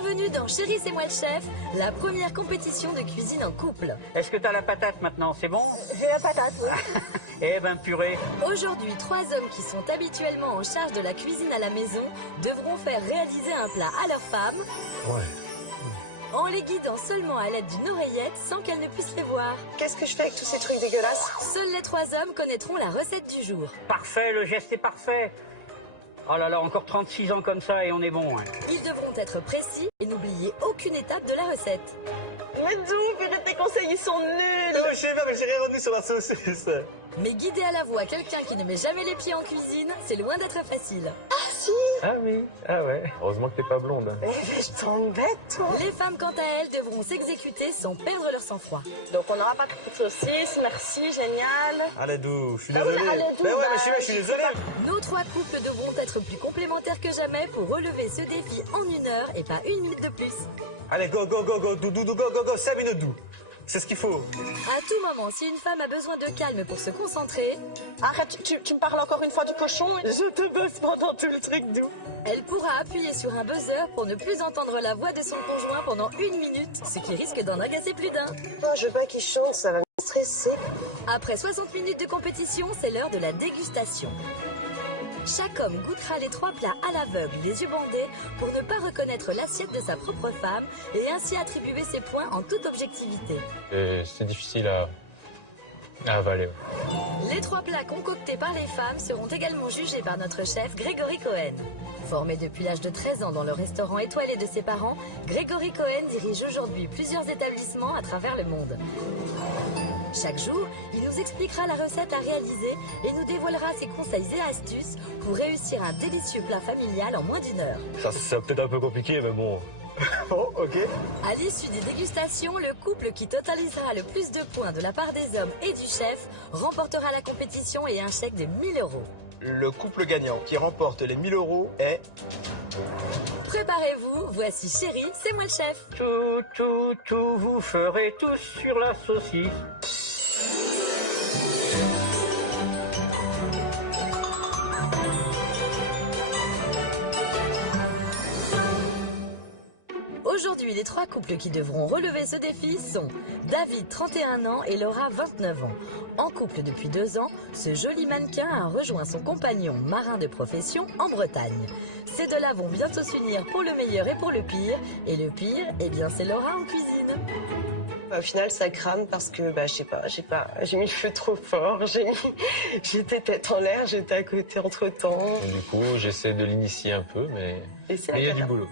Bienvenue dans Chérie, c'est moi le chef, la première compétition de cuisine en couple. Est-ce que t'as la patate maintenant, c'est bon? J'ai la patate, oui. Eh ben purée. Aujourd'hui, 3 hommes qui sont habituellement en charge de la cuisine à la maison devront faire réaliser un plat à leur femme. Ouais. En les guidant seulement à l'aide d'une oreillette sans qu'elles ne puissent les voir. Qu'est-ce que je fais avec tous ces trucs dégueulasses? Seuls les 3 hommes connaîtront la recette du jour. Parfait, le geste est parfait. Oh là là, encore 36 ans comme ça et on est bon. Hein. Ils devront être précis et n'oublier aucune étape de la recette. Mais d'où? Tes conseils, ils sont nuls. Oh, je sais pas, mais j'ai rien retenu sur la saucisse. Mais guider à la voix quelqu'un qui ne met jamais les pieds en cuisine, c'est loin d'être facile. Ah si. Ah oui, ah ouais. Heureusement que t'es pas blonde. Mais je t'embête, toi. Les femmes, quant à elles, devront s'exécuter sans perdre leur sang-froid. Donc on n'aura pas de saucisse, merci, génial. Allez, d'où? Je suis Ah oui, désolé. allez, d'où, Mais ouais, bah, mais je suis désolé. Nos 3 couples devront être plus complémentaires que jamais pour relever ce défi en 1 heure et pas 1 minute de plus. Allez, go, go, go, go, go, go, go, go, 5 minutes, d'où? C'est ce qu'il faut. À tout moment, si une femme a besoin de calme pour se concentrer, Arrête, tu me parles encore une fois du cochon. Je te bosse pendant tout le truc, d'où? elle pourra appuyer sur un buzzer pour ne plus entendre la voix de son conjoint pendant 1 minute, ce qui risque d'en agacer plus d'un. Oh, je veux pas qu'il chante, ça va me stresser. Après 60 minutes de compétition, c'est l'heure de la dégustation. Chaque homme goûtera les 3 plats à l'aveugle, les yeux bandés, pour ne pas reconnaître l'assiette de sa propre femme et ainsi attribuer ses points en toute objectivité. C'est difficile à avaler. Les 3 plats concoctés par les femmes seront également jugés par notre chef Grégory Cohen. Formé depuis l'âge de 13 ans dans le restaurant étoilé de ses parents, Grégory Cohen dirige aujourd'hui plusieurs établissements à travers le monde. Chaque jour, il nous expliquera la recette à réaliser et nous dévoilera ses conseils et astuces pour réussir un délicieux plat familial en moins d'1 heure. Ça, c'est peut-être un peu compliqué, mais bon. Oh, ok. À l'issue des dégustations, le couple qui totalisera le plus de points de la part des hommes et du chef remportera la compétition et un chèque de 1 000 €. Le couple gagnant qui remporte les 1 000 € est... Préparez-vous, voici Chérie, c'est moi le chef. Tout, vous ferez tous sur la saucisse. Aujourd'hui, les 3 couples qui devront relever ce défi sont David, 31 ans, et Laura, 29 ans. En couple depuis 2 ans, ce joli mannequin a rejoint son compagnon marin de profession en Bretagne. Ces 2-là vont bientôt s'unir pour le meilleur et pour le pire. Et le pire, eh bien c'est Laura en cuisine. Au final, ça crame parce que, je sais pas, j'ai mis le feu trop fort, j'étais tête en l'air, j'étais à côté entre-temps. Du coup, j'essaie de l'initier un peu, mais Et c'est il y a la du cata. boulot.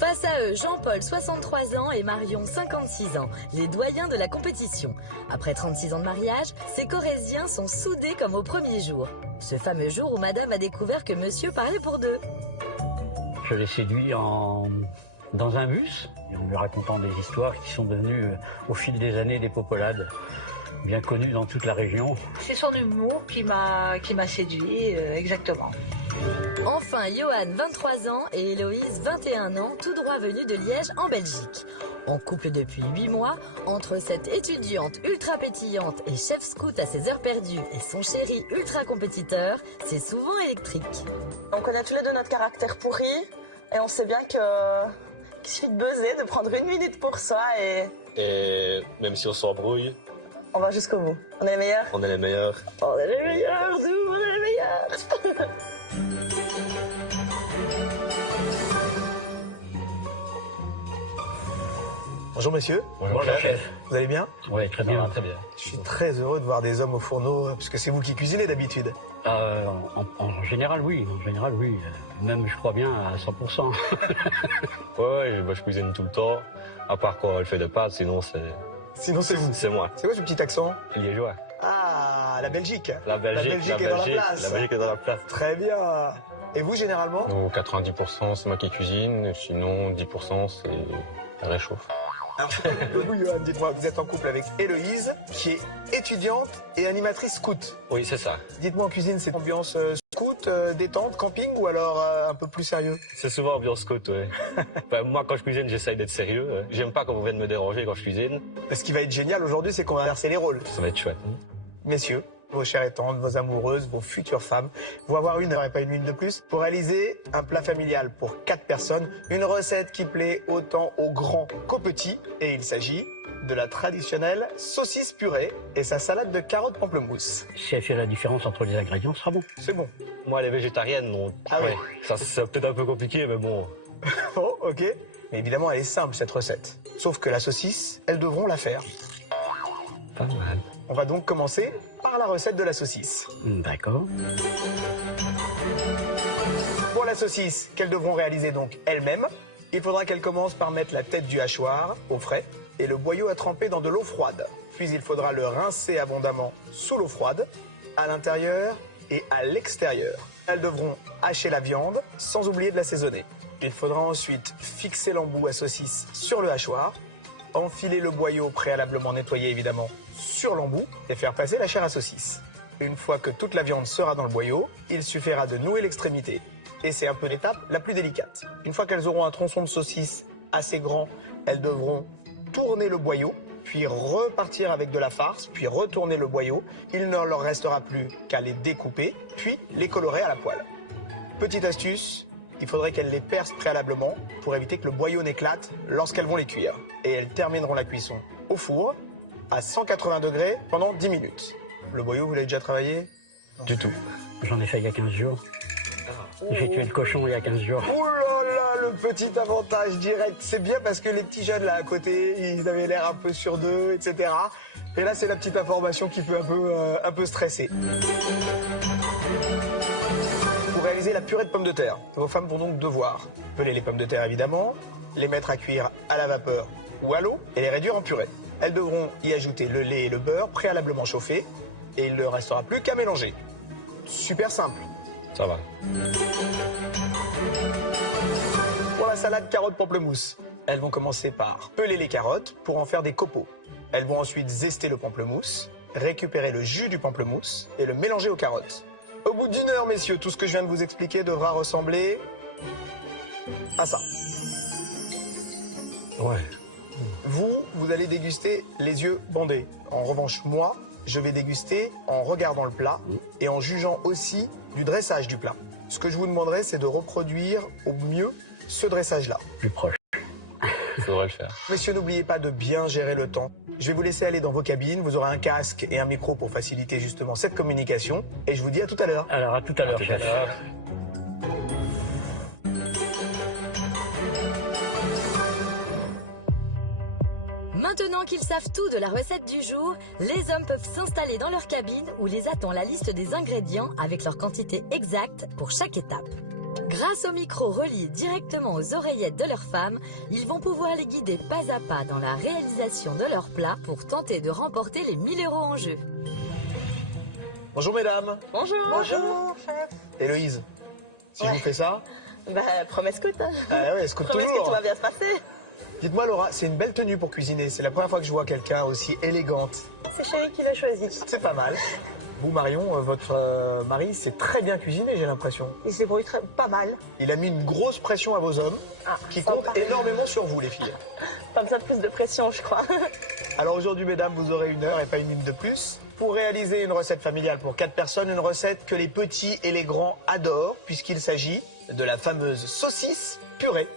Face à eux, Jean-Paul, 63 ans, et Marion, 56 ans, les doyens de la compétition. Après 36 ans de mariage, ces Corésiens sont soudés comme au premier jour. Ce fameux jour où madame a découvert que monsieur parlait pour 2. Je l'ai séduit dans un bus, et en lui racontant des histoires qui sont devenues au fil des années des popolades, bien connues dans toute la région. C'est son humour qui m'a séduit, exactement. Enfin, Johan, 23 ans, et Héloïse, 21 ans, tout droit venus de Liège, en Belgique. En couple depuis 8 mois, entre cette étudiante ultra pétillante et chef scout à ses heures perdues et son chéri ultra compétiteur, c'est souvent électrique. On connaît tous les deux notre caractère pourri et on sait bien qu'il suffit de buzzer, de prendre 1 minute pour soi et même si on s'embrouille, on va jusqu'au bout. On est les meilleurs. on est les meilleurs. On est les meilleurs, nous, on est les meilleurs. Bonjour messieurs. Bonjour, chef. Vous allez bien? Oui, très bien. Très bien. Je suis très heureux de voir des hommes au fourneau, puisque c'est vous qui cuisinez d'habitude. En général, oui. En général, oui. Même, je crois bien, à 100%. Ouais, moi, je cuisine tout le temps. À part quand elle fait des pâtes, sinon Sinon c'est vous. c'est moi. C'est quoi ce petit accent? Liégeois. Ah, la Belgique. La Belgique est dans la place. La Belgique est dans la place. Très bien. Et vous, généralement? Donc 90% c'est moi qui cuisine, sinon 10% c'est elle réchauffe. Alors, vous, Johan, dites-moi, vous êtes en couple avec Héloïse, qui est étudiante et animatrice scout. Oui, c'est ça. Dites-moi, en cuisine, c'est ambiance scout, détente, camping ou alors un peu plus sérieux? C'est souvent ambiance côte, ouais. Enfin, moi, quand je cuisine, j'essaye d'être sérieux. J'aime pas quand vous venez me déranger quand je cuisine. Ce qui va être génial aujourd'hui, c'est qu'on va inverser les rôles. Ça va être chouette. Messieurs, vos chères et tendres, vos amoureuses, vos futures femmes vont avoir 1 heure et pas 1 minute de plus pour réaliser un plat familial pour 4 personnes. Une recette qui plaît autant aux grands qu'aux petits. Et il s'agit de la traditionnelle saucisse purée et sa salade de carottes pamplemousse. Si elle fait la différence entre les ingrédients, ce sera bon. C'est bon. Moi, elle est végétarienne, donc Ah oui. ça c'est peut-être un peu compliqué, mais bon. Bon, ok. Mais évidemment, elle est simple cette recette. Sauf que la saucisse, elles devront la faire. Pas mal. On va donc commencer par la recette de la saucisse. D'accord. Pour la saucisse qu'elles devront réaliser donc elles-mêmes, il faudra qu'elles commencent par mettre la tête du hachoir au frais et le boyau à tremper dans de l'eau froide. Puis il faudra le rincer abondamment sous l'eau froide, à l'intérieur et à l'extérieur. Elles devront hacher la viande sans oublier de l'assaisonner. Il faudra ensuite fixer l'embout à saucisse sur le hachoir, enfiler le boyau préalablement nettoyé évidemment sur l'embout et faire passer la chair à saucisse. Une fois que toute la viande sera dans le boyau, il suffira de nouer l'extrémité. Et c'est un peu l'étape la plus délicate. Une fois qu'elles auront un tronçon de saucisse assez grand, elles devront tourner le boyau, puis repartir avec de la farce, puis retourner le boyau. Il ne leur restera plus qu'à les découper, puis les colorer à la poêle. Petite astuce, il faudrait qu'elles les percent préalablement pour éviter que le boyau n'éclate lorsqu'elles vont les cuire. Et elles termineront la cuisson au four à 180 degrés pendant 10 minutes. Le boyau, vous l'avez déjà travaillé? Du tout. J'en ai fait il y a 15 jours. J'ai tué le cochon il y a 15 jours. Oh là là, le petit avantage direct. C'est bien parce que les petits jeunes là à côté, ils avaient l'air un peu sur d'eux, etc. Et là, c'est la petite information qui peut un peu stresser. Pour réaliser la purée de pommes de terre, vos femmes vont donc devoir peler les pommes de terre évidemment, les mettre à cuire à la vapeur ou à l'eau et les réduire en purée. Elles devront y ajouter le lait et le beurre préalablement chauffés et il ne restera plus qu'à mélanger. Super simple. Ça va. Pour la salade carottes pamplemousse, elles vont commencer par peler les carottes pour en faire des copeaux. Elles vont ensuite zester le pamplemousse, récupérer le jus du pamplemousse et le mélanger aux carottes. Au bout d'1 heure, messieurs, tout ce que je viens de vous expliquer devra ressembler à ça. Ouais. Vous allez déguster les yeux bandés. En revanche, moi, je vais déguster en regardant le plat et en jugeant aussi du dressage du plat. Ce que je vous demanderai, c'est de reproduire au mieux ce dressage-là. Plus proche. Faudrait le faire. Messieurs, n'oubliez pas de bien gérer le temps. Je vais vous laisser aller dans vos cabines. Vous aurez un casque et un micro pour faciliter justement cette communication. Et je vous dis à tout à l'heure. Alors, à tout à l'heure, chef. Maintenant qu'ils savent tout de la recette du jour, les hommes peuvent s'installer dans leur cabine où les attend la liste des ingrédients avec leur quantité exacte pour chaque étape. Grâce au micro relié directement aux oreillettes de leurs femmes, ils vont pouvoir les guider pas à pas dans la réalisation de leur plat pour tenter de remporter les 1 000 € en jeu. Bonjour mesdames. Bonjour. Bonjour, chef. Héloïse, si je vous fais ça, Bah, promesse coûte. Hein. ah ouais, scoute Promesse que tout toujours. va bien se passer. Dites-moi Laura, c'est une belle tenue pour cuisiner. C'est la première fois que je vois quelqu'un aussi élégante. C'est chérie qui l'a choisi. C'est pas mal. Vous Marion, votre mari sait très bien cuisiner, j'ai l'impression. Il se débrouille pas mal. Il a mis une grosse pression à vos hommes, qui sympa. compte énormément sur vous les filles. Pas besoin de plus de pression, je crois. Alors aujourd'hui mesdames, vous aurez 1 heure et pas 1 minute de plus pour réaliser une recette familiale pour 4 personnes, une recette que les petits et les grands adorent puisqu'il s'agit de la fameuse saucisse purée,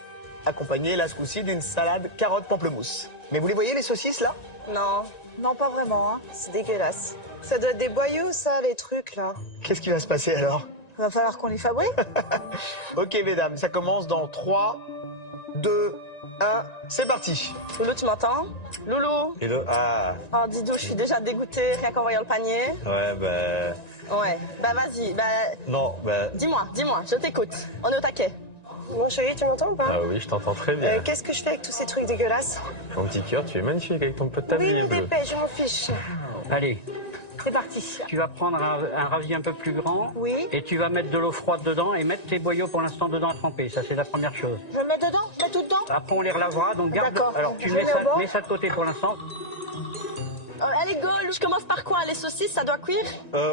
accompagnée là ce coup-ci d'une salade carotte pamplemousse. Mais vous les voyez les saucisses là? Non, Non, pas vraiment. Hein. c'est dégueulasse. Ça doit être des boyaux, ça, les trucs, là. Qu'est-ce qui va se passer alors? Il va falloir qu'on les fabrique. Ok mesdames, ça commence dans 3, 2, 1, c'est parti. Loulou, tu m'entends? Loulou? Hello. Ah, Oh, Didou, je suis déjà dégoûtée, rien qu'en voyant le panier. ouais, Ouais, bah vas-y, bah non, dis-moi, je t'écoute. On est au taquet. Mon chéri, tu m'entends ou pas? ah oui, je t'entends très bien. Qu'est-ce que je fais avec tous ces trucs dégueulasses? Mon petit cœur, tu es magnifique avec ton peu de tablier bleu. dépêche, je m'en fiche. Allez, C'est parti. tu vas prendre un ravier un peu plus grand. Oui. Et tu vas mettre de l'eau froide dedans et mettre tes boyaux pour l'instant dedans trempés. Ça, c'est la première chose. Je mets dedans? Je mets tout dedans? Après, on les relavera. Donc, garde. D'accord. Alors, tu Je mets mets au bord. ça de côté pour l'instant. Allez, go, je commence par quoi? Les saucisses, ça doit cuire?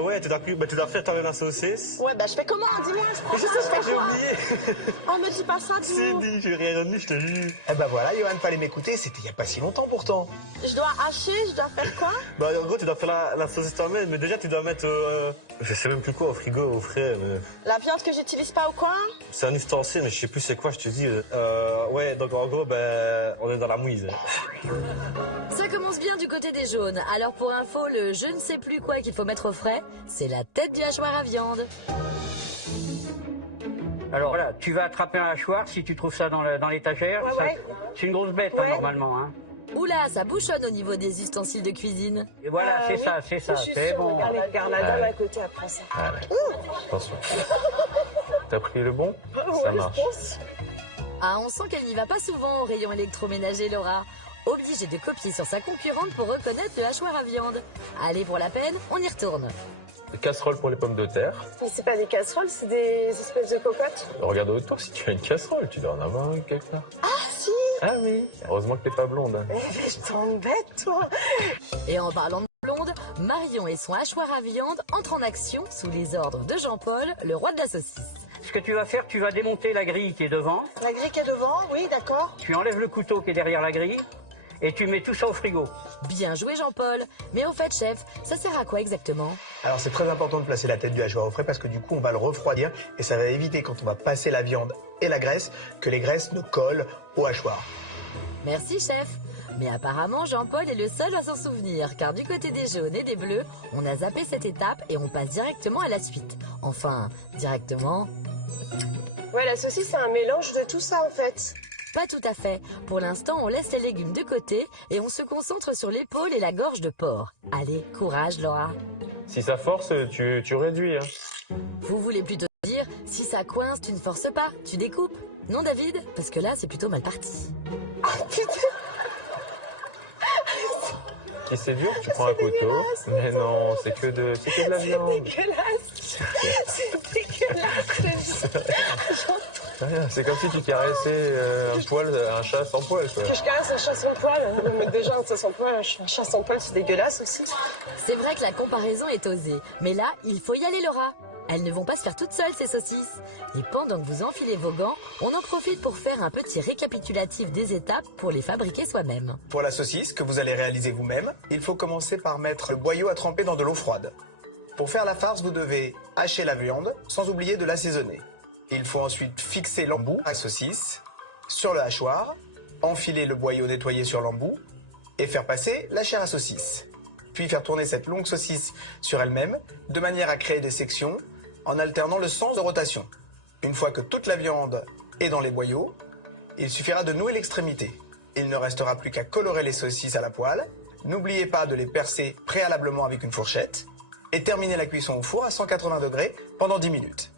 Ouais, tu dois faire toi-même la saucisse. Ouais, bah je fais comment? Dis-moi, je prends Mais je ça, sais je pas, fais j'ai quoi? oublié. Oh, me dis pas ça, C'est tout. dit, j'ai rien retenu, je te jure. Eh ben voilà, Johan, fallait m'écouter, c'était il y a pas si longtemps pourtant. Je dois hacher, je dois faire quoi? Bah, en gros, tu dois faire la saucisse toi-même, mais déjà, tu dois mettre, je sais même plus quoi, au frigo, au frais. La viande que j'utilise pas ou quoi? C'est un ustensile, mais je sais plus c'est quoi, je te dis. Ouais, donc en gros, ben, on est dans la mouise. Ça commence bien du côté des jaunes. Alors pour info, le je ne sais plus quoi qu'il faut mettre au frais, c'est la tête du hachoir à viande. Alors voilà, tu vas attraper un hachoir si tu trouves ça dans l'étagère. Ouais, Ça- ouais. C'est une grosse bête hein, Ouais. normalement. Hein. Oula, ça bouchonne au niveau des ustensiles de cuisine. Et voilà, c'est oui. ça, c'est ça, Je suis c'est sûre, bon. regarde la dame à côté, elle prend ça. Ah ouais. Attention. T'as pris le bon? Ça Ouais, marche. je pense. Ah, on sent qu'elle n'y va pas souvent au rayon électroménager, Laura. Obligée de copier sur sa concurrente pour reconnaître le hachoir à viande. Allez, pour la peine, on y retourne. Des casseroles pour les pommes de terre. Mais c'est pas des casseroles, c'est des espèces de cocottes. Regarde autour de toi si tu as une casserole, tu dois en avoir une quelque part. Ah si. Ah oui. Heureusement que t'es pas blonde. Hein. Mais je t'embête, toi. Et en parlant de blonde, Marion et son hachoir à viande entrent en action sous les ordres de Jean-Paul, le roi de la saucisse. Ce que tu vas faire, tu vas démonter la grille qui est devant, La grille qui est devant, oui, d'accord. tu enlèves le couteau qui est derrière la grille et tu mets tout ça au frigo. Bien joué, Jean-Paul. Mais au fait, chef, ça sert à quoi exactement? Alors c'est très important de placer la tête du hachoir au frais parce que du coup on va le refroidir et ça va éviter quand on va passer la viande et la graisse que les graisses ne collent au hachoir. Merci, chef. Mais apparemment, Jean-Paul est le seul à s'en souvenir, car du côté des jaunes et des bleus, on a zappé cette étape et on passe directement à la suite. Enfin, directement, Ouais, la saucisse, c'est un mélange de tout ça, en fait. pas tout à fait. Pour l'instant, on laisse les légumes de côté et on se concentre sur l'épaule et la gorge de porc. Allez, courage, Laura. Si ça force, tu réduis. Hein. Vous voulez plutôt dire, si ça coince, tu ne forces pas, tu découpes. Non, David? Parce que là, c'est plutôt mal parti. Si c'est dur, tu prends un couteau. Mais non, c'est que de la viande. Dégueulasse. C'est dégueulasse. Rien, c'est comme si tu caressais un chat sans poil. Quoi. Que je caresse un chat sans poil. Mais déjà, un chat sans poil, un chat sans poil, c'est dégueulasse aussi. C'est vrai que la comparaison est osée. Mais là, il faut y aller, Laura. Elles ne vont pas se faire toutes seules, ces saucisses. Et pendant que vous enfilez vos gants, on en profite pour faire un petit récapitulatif des étapes pour les fabriquer soi-même. Pour la saucisse que vous allez réaliser vous-même, il faut commencer par mettre le boyau à tremper dans de l'eau froide. Pour faire la farce, vous devez hacher la viande sans oublier de l'assaisonner. Il faut ensuite fixer l'embout à saucisse sur le hachoir, enfiler le boyau nettoyé sur l'embout et faire passer la chair à saucisse. Puis faire tourner cette longue saucisse sur elle-même de manière à créer des sections en alternant le sens de rotation. Une fois que toute la viande est dans les boyaux, il suffira de nouer l'extrémité. Il ne restera plus qu'à colorer les saucisses à la poêle. N'oubliez pas de les percer préalablement avec une fourchette et terminer la cuisson au four à 180 degrés pendant 10 minutes.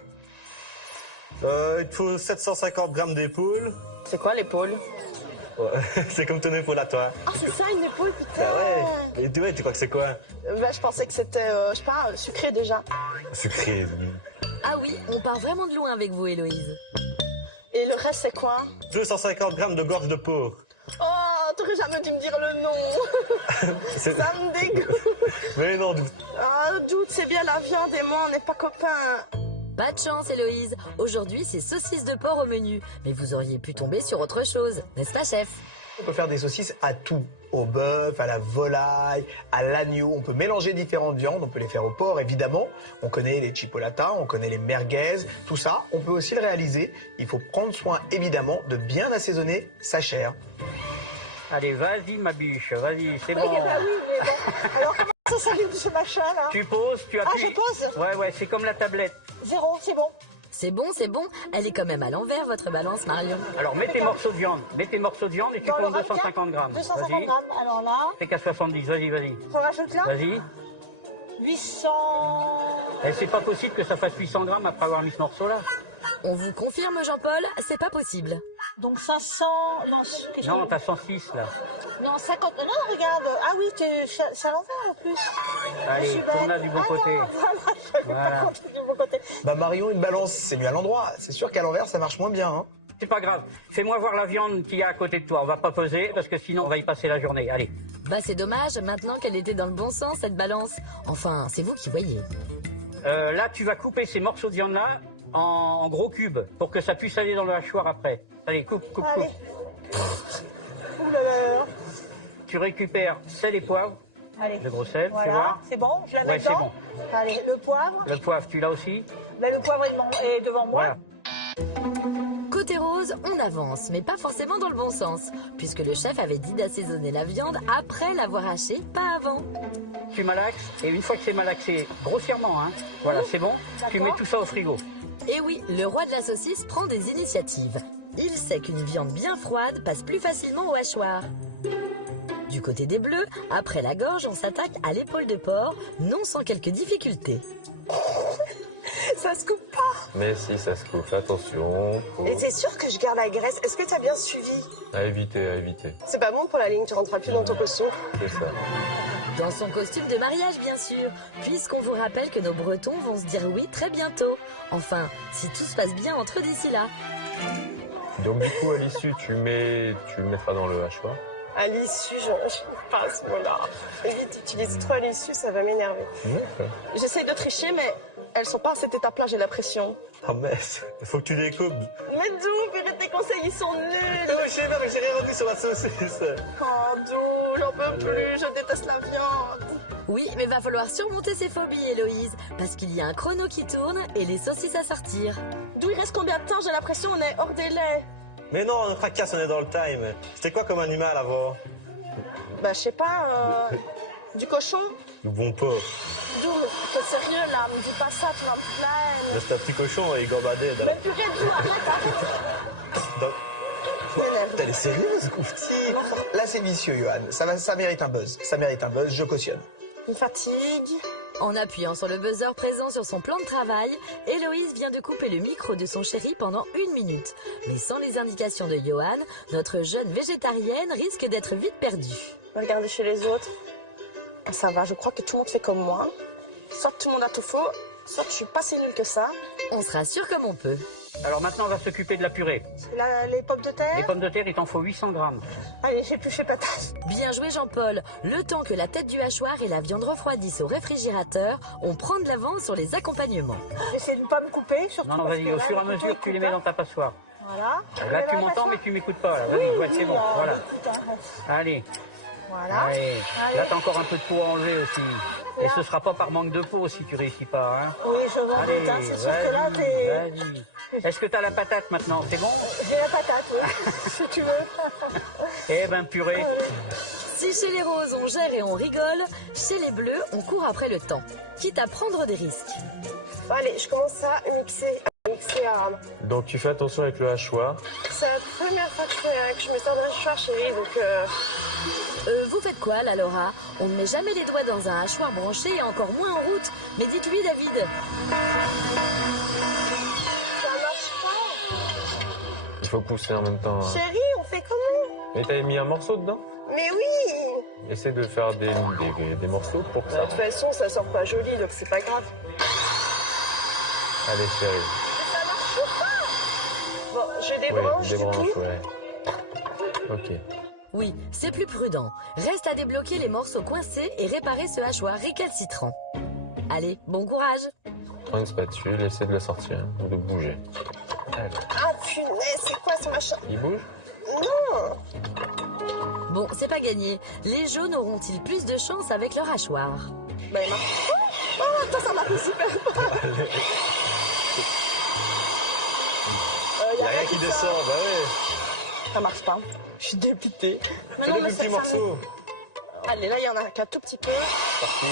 Il te faut 750 grammes d'épaule. C'est quoi l'épaule? Ouais, c'est comme ton épaule à toi. Ah, c'est ça, une épaule, putain. Ah ouais. Et tu crois que c'est quoi? Bah, je pensais que c'était, je sais pas, sucré déjà. Sucré. Ah oui, on part vraiment de loin avec vous, Héloïse. Et le reste, c'est quoi? 250 grammes de gorge de porc. Oh, t'aurais jamais dû me dire le nom. C'est- Ça me dégoûte. Mais non, Ah, doute, c'est bien la viande et moi, on n'est pas copains. Pas de chance, Héloïse. Aujourd'hui, c'est saucisses de porc au menu. Mais vous auriez pu tomber sur autre chose, n'est-ce pas, chef? On peut faire des saucisses à tout. Au bœuf, à la volaille, à l'agneau. On peut mélanger différentes viandes. On peut les faire au porc, évidemment. On connaît les chipolatas, on connaît les merguez. Tout ça, on peut aussi le réaliser. Il faut prendre soin, évidemment, de bien assaisonner sa chair. Allez, vas-y ma biche, vas-y, c'est bon. Oui, bah oui, mais bon. Alors, comment ça s'allume ce machin, là? Tu poses, tu appuies. je pose? Ouais, c'est comme la tablette. 0, c'est bon. C'est bon. Elle est quand même à l'envers, votre balance, Marion. Alors, mets tes morceaux de viande, et tu Dans le comptes rack, 250 grammes. 250 Vas-y, grammes. Alors là, fais qu'à 70, vas-y. on rajoute là Vas-y. 800... Et c'est pas possible que ça fasse 800 grammes après avoir mis ce morceau-là. On vous confirme, Jean-Paul, c'est pas possible. Donc 500... Non, qu'est-ce que Non, t'as 106 là. Non, 50... Non, regarde. Ah oui, c'est à l'envers en plus. Je Allez, suis bête. tourne-la du bon côté. Non, voilà, je vais Voilà. pas compter du bon côté. Bah Marion, une balance, c'est mieux à l'endroit. C'est sûr qu'à l'envers, ça marche moins bien. Hein. C'est pas grave. Fais-moi voir la viande qu'il y a à côté de toi. On va pas peser parce que sinon on va y passer la journée. Allez. Bah c'est dommage, maintenant qu'elle était dans le bon sens, cette balance. Enfin, c'est vous qui voyez. Là, tu vas couper ces morceaux de viande-là en gros cubes pour que ça puisse aller dans le hachoir après. Allez, coupe. Allez. Ouh là là. Tu récupères sel et poivre. Allez. Le gros sel, tu Voilà, vois. c'est bon, je la mets Ouais, c'est dedans. Allez, le poivre. Le poivre, tu l'as aussi? Ben, le poivre est devant moi. Voilà. Côté rose, on avance, mais pas forcément dans le bon sens, puisque le chef avait dit d'assaisonner la viande après l'avoir hachée, pas avant. Tu malaxes, et une fois que c'est malaxé, grossièrement, hein, voilà, c'est bon, tu mets tout ça au frigo. Et oui, le roi de la saucisse prend des initiatives. Il sait qu'une viande bien froide passe plus facilement au hachoir. Du côté des bleus, après la gorge, on s'attaque à l'épaule de porc, non sans quelques difficultés. Ça se coupe pas. Mais si, ça se coupe, fais attention. Et t'es sûr que je garde la graisse? Est-ce que t'as bien suivi? À éviter. C'est pas bon pour la ligne, tu rentreras plus dans ton costume. C'est ça. Dans son costume de mariage, bien sûr, puisqu'on vous rappelle que nos Bretons vont se dire oui très bientôt. Enfin, si tout se passe bien entre eux d'ici là. Donc du coup, à l'issue, tu le mettras dans le hachoir. À l'issue, je pas à ce mot-là. Évite d'utiliser trop à l'issue, ça va m'énerver. J'essaye de tricher, mais elles sont pas à cette étape-là, j'ai la pression. Ah mais, il faut que tu les coupes. Mais d'où, Purée, tes conseils, ils sont nuls. Je sais pas, mais j'ai rien dit sur la saucisse. Oh, d'où, j'en peux plus, je déteste la viande. Oui, mais va falloir surmonter ses phobies, Héloïse, parce qu'il y a un chrono qui tourne et les saucisses à sortir. D'où il reste combien de temps? J'ai l'impression on est hors délai. Mais non, on fracasse, on est dans le time. C'était quoi comme animal avant? Bah, je sais pas, du cochon? Du bon porc. D'où, t'es sérieux là, me dis pas ça, tu vas me plaindre. Mais c'était un petit cochon, il gambadait. Mais purée, d'où, arrête. Elle est sérieuse, Koufti? Là, c'est vicieux, Johan. Ça mérite un buzz. Je cautionne. Une fatigue. En appuyant sur le buzzer présent sur son plan de travail, Héloïse vient de couper le micro de son chéri pendant 1 minute. Mais sans les indications de Johan, notre jeune végétarienne risque d'être vite perdue. Regardez chez les autres. Ça va, je crois que tout le monde fait comme moi. Soit tout le monde a tout faux, soit je suis pas si nulle que ça. On se rassure comme on peut. Alors maintenant, on va s'occuper de la purée. Les pommes de terre. Les pommes de terre, il t'en faut 800 grammes. Allez, j'ai plus patates. Bien joué Jean-Paul. Le temps que la tête du hachoir et la viande refroidissent au réfrigérateur, on prend de l'avance sur les accompagnements. J'essaie de ne pas me couper, surtout. Non, vas-y, au fur et à mesure, tu les mets dans ta passoire. Voilà. Là, tu m'entends, mais tu m'écoutes pas. Là. Vas-y, ouais, c'est bon, voilà. Allez. Voilà. Allez. Là, t'as encore un peu de peau à enlever aussi. Et ce sera pas par manque de peau si tu réussis pas. Hein. Oui, je m'en Allez, doute, hein, c'est sûr que là, vas-y. Est-ce que t'as la patate maintenant? C'est bon? J'ai la patate, oui, si tu veux. Eh ben, purée. Si chez les roses on gère et on rigole, chez les bleus on court après le temps, quitte à prendre des risques. Bon, allez, je commence à mixer à... Donc tu fais attention avec le hachoir. C'est la première fois que je me sers d'un hachoir, chérie, donc... Vous faites quoi là, Laura? On ne met jamais les doigts dans un hachoir branché et encore moins en route. Mais dites-lui, David. Ça marche pas. Il faut pousser en même temps. Chérie, on fait comment? Mais t'avais mis un morceau dedans? Mais oui. Essaie de faire des morceaux pour De ça. toute façon, ça sort pas joli, donc c'est pas grave. Allez chérie. Ça marche pas. Bon, je débranche, du coup. Ouais. Ok. Oui, c'est plus prudent. Reste à débloquer les morceaux coincés et réparer ce hachoir récalcitrant. Allez, bon courage. Prends une spatule, essaie de le sortir, ou de bouger. Allez. Ah punaise, c'est quoi ce machin? Il bouge? Non. Bon, c'est pas gagné. Les jaunes auront-ils plus de chance avec leur hachoir? Bah il marche. Oh, attends, ça marche super pas. Y a rien qui descend, bah ouais. Ça marche pas. Je suis dépitée. Fais des petits morceaux. Allez, là, il y en a qu'un tout petit peu. Parti.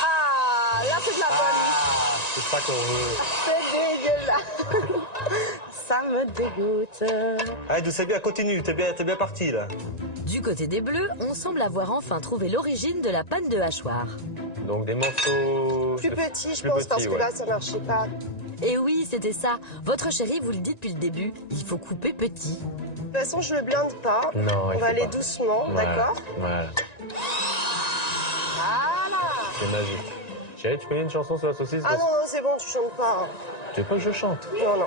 Ah, là, c'est de la bonne. C'est ça qu'on veut. C'est dégueulasse. Ça me dégoûte. Allez, c'est bien, continue. T'es bien parti, là. Du côté des bleus, on semble avoir enfin trouvé l'origine de la panne de hachoir. Donc des morceaux... Plus petits, je plus pense, petits, parce que ouais. là, ça marchait pas. Et oui, c'était ça. Votre chéri vous le dit depuis le début. Il faut couper petit. De toute façon, je le blinde pas. Non, il On va faut aller pas. doucement, Voilà, d'accord? Voilà, Voilà. c'est magique. Chérie, tu connais une chanson sur la saucisse? Ah non, non, c'est bon, tu chantes pas. Hein. Tu veux pas que je chante? Non, non.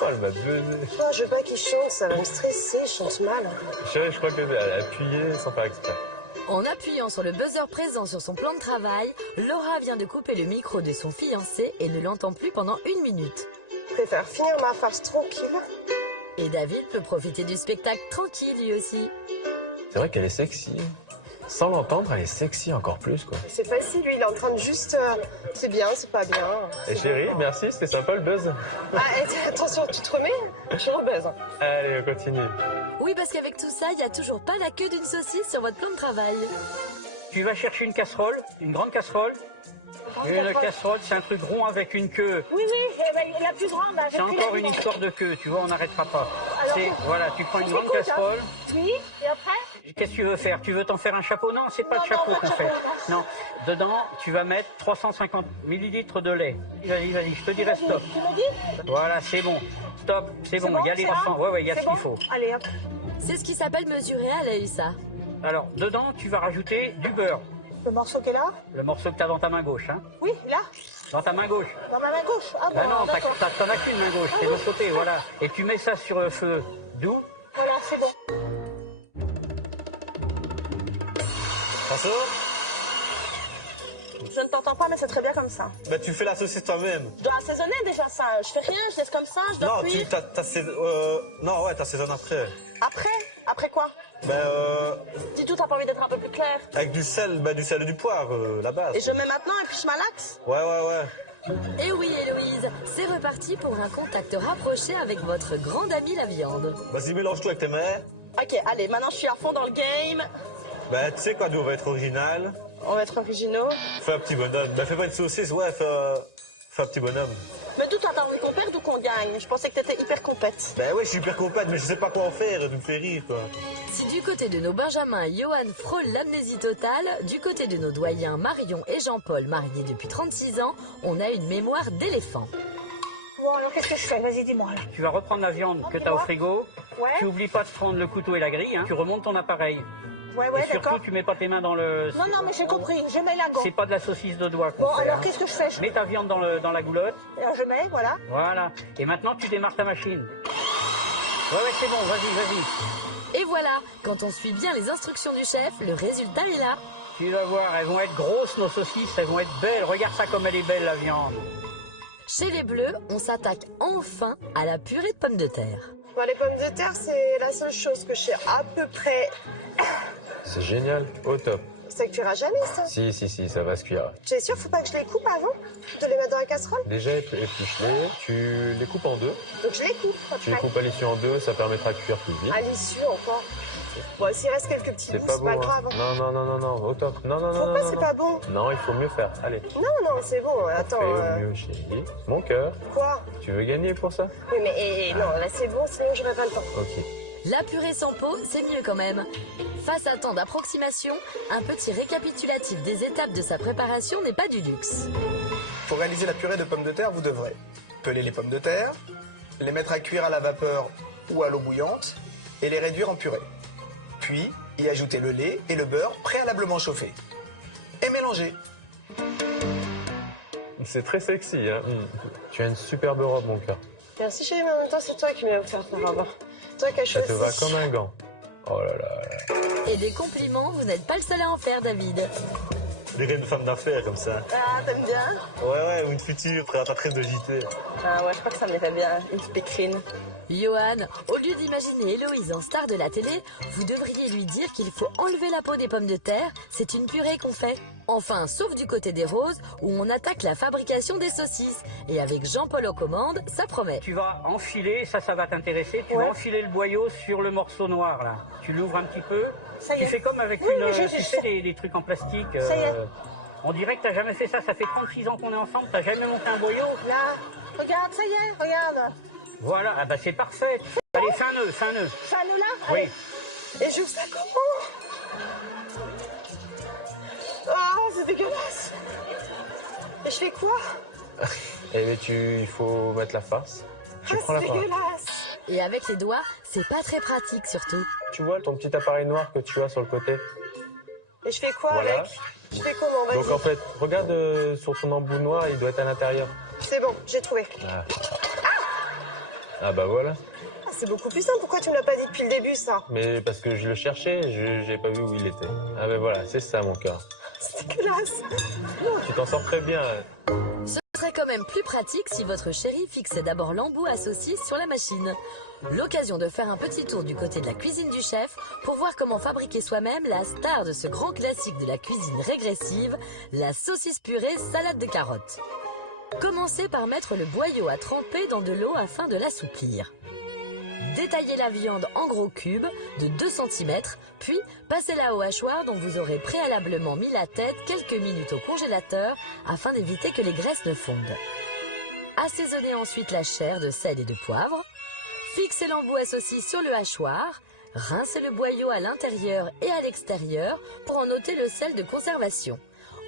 Oh, elle m'a buzzé. Oh, je veux pas qu'il chante, ça va me stresser, je chante mal. Chérie, je crois qu'elle a appuyé sans faire exprès. En appuyant sur le buzzer présent sur son plan de travail, Laura vient de couper le micro de son fiancé et ne l'entend plus pendant 1 minute. Je préfère finir ma farce tranquille. Et David peut profiter du spectacle tranquille lui aussi. C'est vrai qu'elle est sexy. Sans l'entendre, elle est sexy encore plus, quoi. C'est facile, lui, il est en train de juste... c'est bien, c'est pas bien. Et chérie, merci, c'était sympa le buzz. Ah, et attention, tu te remets? Je rebuzz. Allez, on continue. Oui, parce qu'avec tout ça, il n'y a toujours pas la queue d'une saucisse sur votre plan de travail. Tu vas chercher une casserole, une grande casserole. Une casserole, c'est un truc rond avec une queue. Oui, la plus grande. C'est encore une histoire de queue, tu vois, on n'arrêtera pas. Voilà, tu prends une grande quoi, ça? casserole. Oui, et après? Qu'est-ce que tu veux faire? Tu veux t'en faire un chapeau? Non, c'est pas Non, de chapeau non, pas qu'on de fait. chapeau, Non, dedans, tu vas mettre 350 millilitres de lait. Vas-y, je te dirai stop. Tu me dis? Voilà, c'est bon. Stop, c'est bon, il y a les 300. Ouais, il y a ce qu'il faut. Allez, hop. C'est ce qui s'appelle mesurer à l'œil, ça. Alors, dedans, tu vas rajouter du beurre. Le morceau qui est là? Le morceau que tu as dans ta main gauche, hein. Oui, là. Dans ta main gauche. Dans ma main gauche. Ah bon, Ben non, d'accord. t'en as qu'une main gauche, c'est de l'autre côté, voilà. Et tu mets ça sur le feu doux. Voilà, c'est bon. François? Je ne t'entends pas, mais c'est très bien comme ça. Bah tu fais la saucisse toi-même. Je dois assaisonner déjà ça. Je fais rien, je laisse comme ça, je dois Non, cuire. non, ouais, t'assaisonnes après. Après? Après quoi? Ben, Dis-toi, t'as pas envie d'être un peu plus clair. avec du sel et du poivre, la base. Et je mets maintenant et puis je malaxe? Ouais. Et oui, Héloïse, c'est reparti pour un contact rapproché avec votre grande amie la viande. Vas-y, mélange tout avec tes mains. Ok, allez, maintenant je suis à fond dans le game. Ben, tu sais quoi, nous, on va être original. On va être originaux. Fais un petit bonhomme. Ben, fais pas une saucisse, ouais, fais un petit bonhomme. Mais tout, t'as envie qu'on perde ou qu'on gagne? Je pensais que t'étais hyper compète. Ben ouais, je suis hyper compète, mais je sais pas quoi en faire, tu me fais rire, quoi. Si du côté de nos Benjamins, Johan frôle l'amnésie totale, du côté de nos doyens Marion et Jean-Paul, mariés depuis 36 ans, on a une mémoire d'éléphant. Bon, alors qu'est-ce que je fais? Vas-y, dis-moi là. Tu vas reprendre la viande que tu as au frigo. Ouais. Tu oublies pas de prendre le couteau et la grille, hein. Tu remontes ton appareil. Ouais, Et surtout, d'accord. tu mets pas tes mains dans le... Non, mais j'ai compris, je mets la gant. C'est pas de la saucisse de doigt qu'on Bon, fait, alors hein. qu'est-ce que je fais? Mets ta viande dans la goulotte. Alors je mets, voilà. Voilà. Et maintenant, tu démarres ta machine. Ouais, c'est bon, vas-y. Et voilà, quand on suit bien les instructions du chef, le résultat est là. Tu vas voir, elles vont être grosses, nos saucisses, elles vont être belles. Regarde ça comme elle est belle, la viande. Chez les Bleus, on s'attaque enfin à la purée de pommes de terre. Bon, les pommes de terre, c'est la seule chose que je sais à peu près. C'est génial, au top. Ça cuira jamais, ça. Si, ça va se cuire. Tu es sûr, faut pas que je les coupe avant de les mettre dans la casserole? Déjà épluche-les, tu les coupes en deux. Donc je les coupe Tu les après. coupes à l'issue en deux, ça permettra de cuire plus vite. À l'issue encore. Bon, s'il reste quelques petits C'est bouts, pas c'est beau. pas Hein. grave. Non, au top. Non. Pourquoi non, c'est non. pas bon? Non, il faut mieux faire. Allez. Non, c'est bon. Attends. Fais au mieux, chérie. Mon cœur, Quoi? tu veux gagner pour ça? Oui, mais non, là c'est bon, sinon j'aurai pas le temps. Ok. La purée sans peau, c'est mieux quand même. Face à tant d'approximations, un petit récapitulatif des étapes de sa préparation n'est pas du luxe. Pour réaliser la purée de pommes de terre, vous devrez peler les pommes de terre, les mettre à cuire à la vapeur ou à l'eau bouillante et les réduire en purée. Puis y ajouter le lait et le beurre préalablement chauffés. Et mélanger. C'est très sexy, hein. Tu as une superbe robe, mon cœur. Merci chérie, mais en même temps c'est toi qui m'as offert ta robe. Toi qui as Ça choisi. te va comme un gant. Oh là là. Et des compliments, vous n'êtes pas le seul à en faire, David. Des reines de femmes d'affaires, comme ça. Ah, t'aimes bien? Ouais, ou une future présentatrice de JT. Ah ouais, je crois que ça m'irait bien, une speakerine. Johan, au lieu d'imaginer Héloïse en star de la télé, vous devriez lui dire qu'il faut enlever la peau des pommes de terre, c'est une purée qu'on fait. Enfin, sauf du côté des roses, où on attaque la fabrication des saucisses. Et avec Jean-Paul aux commandes, ça promet. Tu vas enfiler, ça va t'intéresser, tu vas enfiler le boyau sur le morceau noir, là. Tu l'ouvres un petit peu. Ça y Tu est. fais comme avec Oui, une... mais je tu sais. sais, les trucs en plastique. Ça y est. On dirait que t'as jamais fait ça, ça fait 36 ans qu'on est ensemble, t'as jamais monté un boyau. Là, regarde, ça y est, regarde. Voilà, ah bah c'est parfait. Allez, fais un nœud. Ça nous là? Oui. Et j'ouvre ça comment? Oh, c'est dégueulasse. Et je fais quoi? Eh bien, il faut mettre la farce. Tu Ah, prends la c'est farce. dégueulasse. Et avec les doigts, c'est pas très pratique surtout. Tu vois ton petit appareil noir que tu as sur le côté? Et je fais quoi Voilà. avec? Je fais comment? Donc Vas-y. en fait, regarde sur ton embout noir, il doit être à l'intérieur. C'est bon, j'ai trouvé. Ah. Ah bah voilà. Ah, c'est beaucoup plus simple. Pourquoi tu me l'as pas dit depuis le début, ça? Mais parce que je le cherchais, j'ai pas vu où il était. Ah ben voilà, c'est ça mon cœur. C'est dégueulasse. Tu t'en sors très bien. Ce serait quand même plus pratique si votre chéri fixait d'abord l'embout à saucisse sur la machine. L'occasion de faire un petit tour du côté de la cuisine du chef pour voir comment fabriquer soi-même la star de ce grand classique de la cuisine régressive, la saucisse purée salade de carottes. Commencez par mettre le boyau à tremper dans de l'eau afin de l'assouplir. Détaillez la viande en gros cubes de 2 cm, puis passez-la au hachoir dont vous aurez préalablement mis la tête quelques minutes au congélateur afin d'éviter que les graisses ne fondent. Assaisonnez ensuite la chair de sel et de poivre. Fixez l'embout à saucisse sur le hachoir. Rincez le boyau à l'intérieur et à l'extérieur pour en ôter le sel de conservation.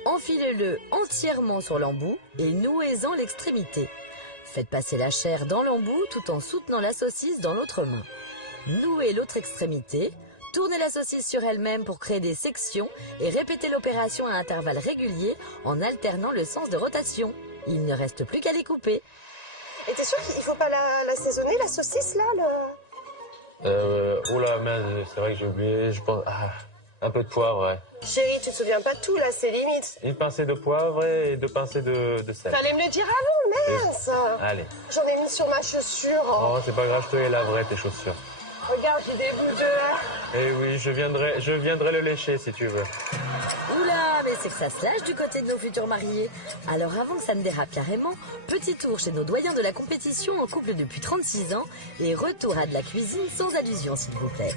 Enfilez-le entièrement sur l'embout et nouez-en l'extrémité. Faites passer la chair dans l'embout tout en soutenant la saucisse dans l'autre main. Nouez l'autre extrémité, tournez la saucisse sur elle-même pour créer des sections et répétez l'opération à intervalles réguliers en alternant le sens de rotation. Il ne reste plus qu'à les couper. Et t'es sûr qu'il faut pas l'assaisonner, la saucisse, là Oula, merde, c'est vrai que j'ai oublié, je pense... Ah, un peu de poivre, ouais. Chérie, tu te souviens pas de tout, là, c'est limite. Une pincée de poivre et 2 pincées de sel. Fallait me le dire avant, mince. Allez. J'en ai mis sur ma chaussure. Oh, c'est pas grave, je te les laverai tes chaussures. Regarde, j'ai des bouts de... Eh oui, je viendrai le lécher si tu veux. Oula, mais c'est que ça se lâche du côté de nos futurs mariés. Alors avant que ça ne dérape carrément, petit tour chez nos doyens de la compétition en couple depuis 36 ans et retour à de la cuisine sans allusion s'il vous plaît.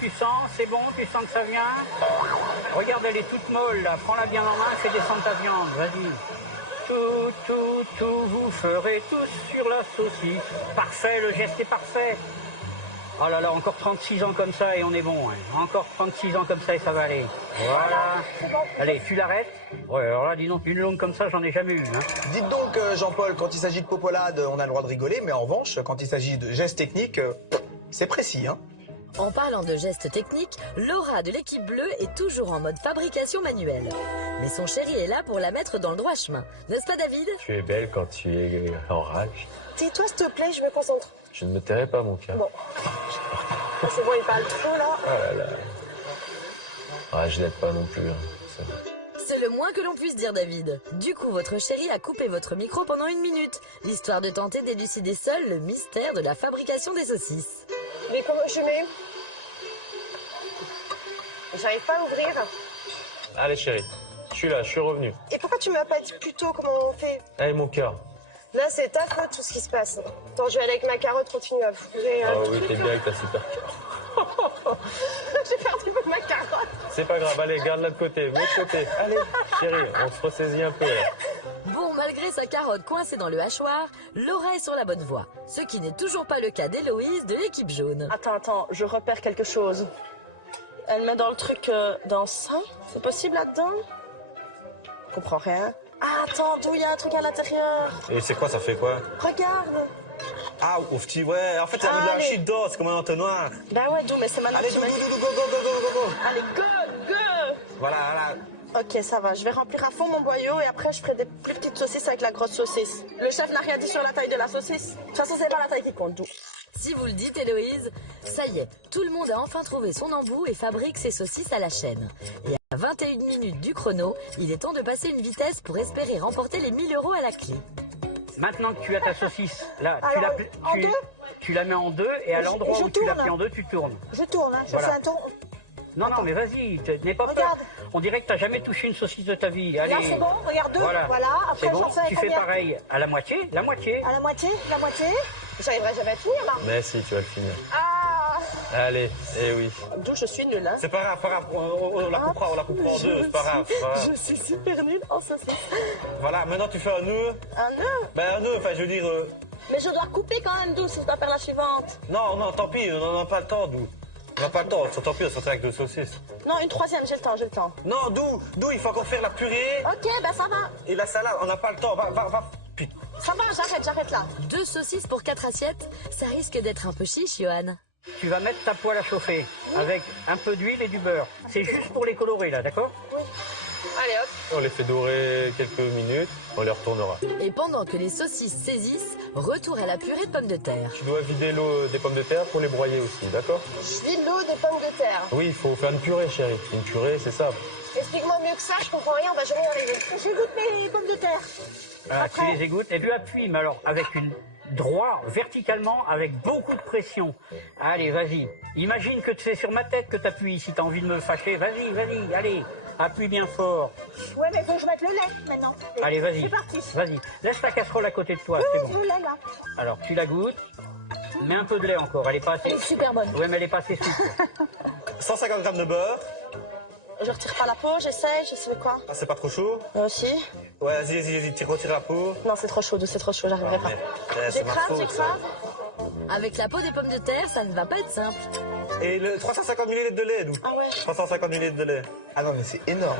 Tu sens, c'est bon, tu sens que ça vient. Regarde, elle est toute molle là, prends-la bien en main, fais descendre ta viande, vas-y. Tout, vous ferez tous sur la saucisse. Parfait, le geste est parfait. Oh là là, encore 36 ans comme ça et on est bon. Hein. Encore 36 ans comme ça et ça va aller. Voilà. Allez, tu l'arrêtes. Ouais, alors là, dis donc, une longue comme ça, j'en ai jamais eu. Hein. Dites donc, Jean-Paul, quand il s'agit de popolade, on a le droit de rigoler, mais en revanche, quand il s'agit de gestes techniques, c'est précis, hein. En parlant de gestes techniques, Laura de l'équipe bleue est toujours en mode fabrication manuelle. Mais son chéri est là pour la mettre dans le droit chemin. N'est-ce pas David? Tu es belle quand tu es en rage. Tais-toi, s'il te plaît, je me concentre. Je ne me tairai pas, mon cœur. Bon. C'est bon, il parle trop, là. Ah là là. Ah, je l'aide pas non plus. Hein. C'est le moins que l'on puisse dire David. Du coup, votre chéri a coupé votre micro pendant 1 minute, histoire de tenter d'élucider seul le mystère de la fabrication des saucisses. Mais comment je mets? J'arrive pas à ouvrir. Allez, chérie. Je suis là, je suis revenu. Et pourquoi tu m'as pas dit plus tôt comment on fait? Allez, mon cœur. Là, c'est ta faute, tout ce qui se passe. Attends, je vais aller avec ma carotte, continue à fourrer. Ah oui, t'es bien avec ta super cœur. J'ai perdu ma carotte. C'est pas grave, allez, garde-la de côté, mets de côté. Allez, chérie, on se ressaisit un peu. Là. Bon, malgré sa carotte coincée dans le hachoir, Laura est sur la bonne voie. Ce qui n'est toujours pas le cas d'Héloïse de l'équipe jaune. Attends, je repère quelque chose. Elle met dans le truc, dans ça. C'est possible là-dedans? Je comprends rien. Ah, attends, d'où il y a un truc à l'intérieur? Et c'est quoi, ça fait quoi? Regarde. Ah, ouf, ouais, en fait, il y a mis de l'argile dedans, c'est comme un entonnoir. Ben ouais, d'où, mais c'est mal. Allez, go. Allez, go. Voilà. Ok, ça va. Je vais remplir à fond mon boyau et après je ferai des plus petites saucisses avec la grosse saucisse. Le chef n'a rien dit sur la taille de la saucisse. De toute façon, c'est pas la taille qui compte, d'où. Si vous le dites, Héloïse, ça y est, tout le monde a enfin trouvé son embout et fabrique ses saucisses à la chaîne. Et à 21 minutes du chrono, il est temps de passer une vitesse pour espérer remporter les 1 000 € à la clé. Maintenant que tu as ta saucisse, là, Alors, tu la mets en deux et à l'endroit où tu l'as tourne. pris en deux, tu tournes. Je tourne, hein. Je Voilà. fais un tour. Non, mais vas-y, n'aie pas peur. Regarde. On dirait que tu n'as jamais touché une saucisse de ta vie. Allez. Là, c'est bon. Regarde, deux. Voilà. C'est Après, bon. j'en fais Tu fais combien? pareil à la moitié. À la moitié. J'arriverai jamais à finir, là. Mais si, tu vas le finir. Ah. Allez, eh oui. D'où je suis nulle, hein. C'est pas grave, on la coupera en deux, c'est pas grave. Je suis super nulle en saucisse. Voilà, maintenant tu fais un nœud. Un nœud. Ben un nœud, enfin je veux dire... Mais je dois couper quand même, d'où, si je dois faire la suivante. Non, tant pis, on n'a pas le temps, d'où. On n'a pas le temps, tant pis, on s'en avec 2 saucisses. Non, une troisième, j'ai le temps. Non, d'où, il faut encore faire la purée Ok, ben ça va. et la salade, on n'a pas le temps, va. Putain. Ça va, j'arrête là. 2 saucisses pour 4 assiettes, ça risque d'être un peu chiche, Johan. Tu vas mettre ta poêle à chauffer avec un peu d'huile et du beurre. C'est juste pour les colorer, là, d'accord? Oui. Allez hop. On les fait dorer quelques minutes, on les retournera. Et pendant que les saucisses saisissent, retour à la purée de pommes de terre. Tu dois vider l'eau des pommes de terre pour les broyer aussi, d'accord? Je vide l'eau des pommes de terre. Oui, il faut faire une purée, chérie. Une purée, c'est ça. Explique-moi mieux que ça, je comprends rien, on va jamais y arriver. J'égoutte mes pommes de terre. Ah, tu les égouttes et tu appuies, mais alors avec une droit, verticalement, avec beaucoup de pression. Allez, vas-y. Imagine que c'est sur ma tête que tu appuies. Si tu as envie de me fâcher, vas-y, vas-y, allez. Appuie bien fort. Ouais, mais il faut que je mette le lait maintenant. Allez, vas-y. C'est parti. Vas-y. Laisse ta casserole à côté de toi, Oui, c'est bon. le lait là. Alors, tu la goûtes. Mets un peu de lait encore. Elle est pas assez. Elle est super bonne. Ouais, mais elle est pas assez souple. 150 grammes de beurre. Je retire pas la peau, j'essaye, je sais quoi. Ah, c'est pas trop chaud? Aussi. Ouais, vas-y, retire la peau. Non, c'est trop chaud, c'est trop chaud, j'arriverai pas. C'est ma faute. J'écrase. Avec la peau des pommes de terre, ça ne va pas être simple. Et le 350 ml de lait, nous. Ah ouais. 350 ml de lait. Ah non, mais c'est énorme.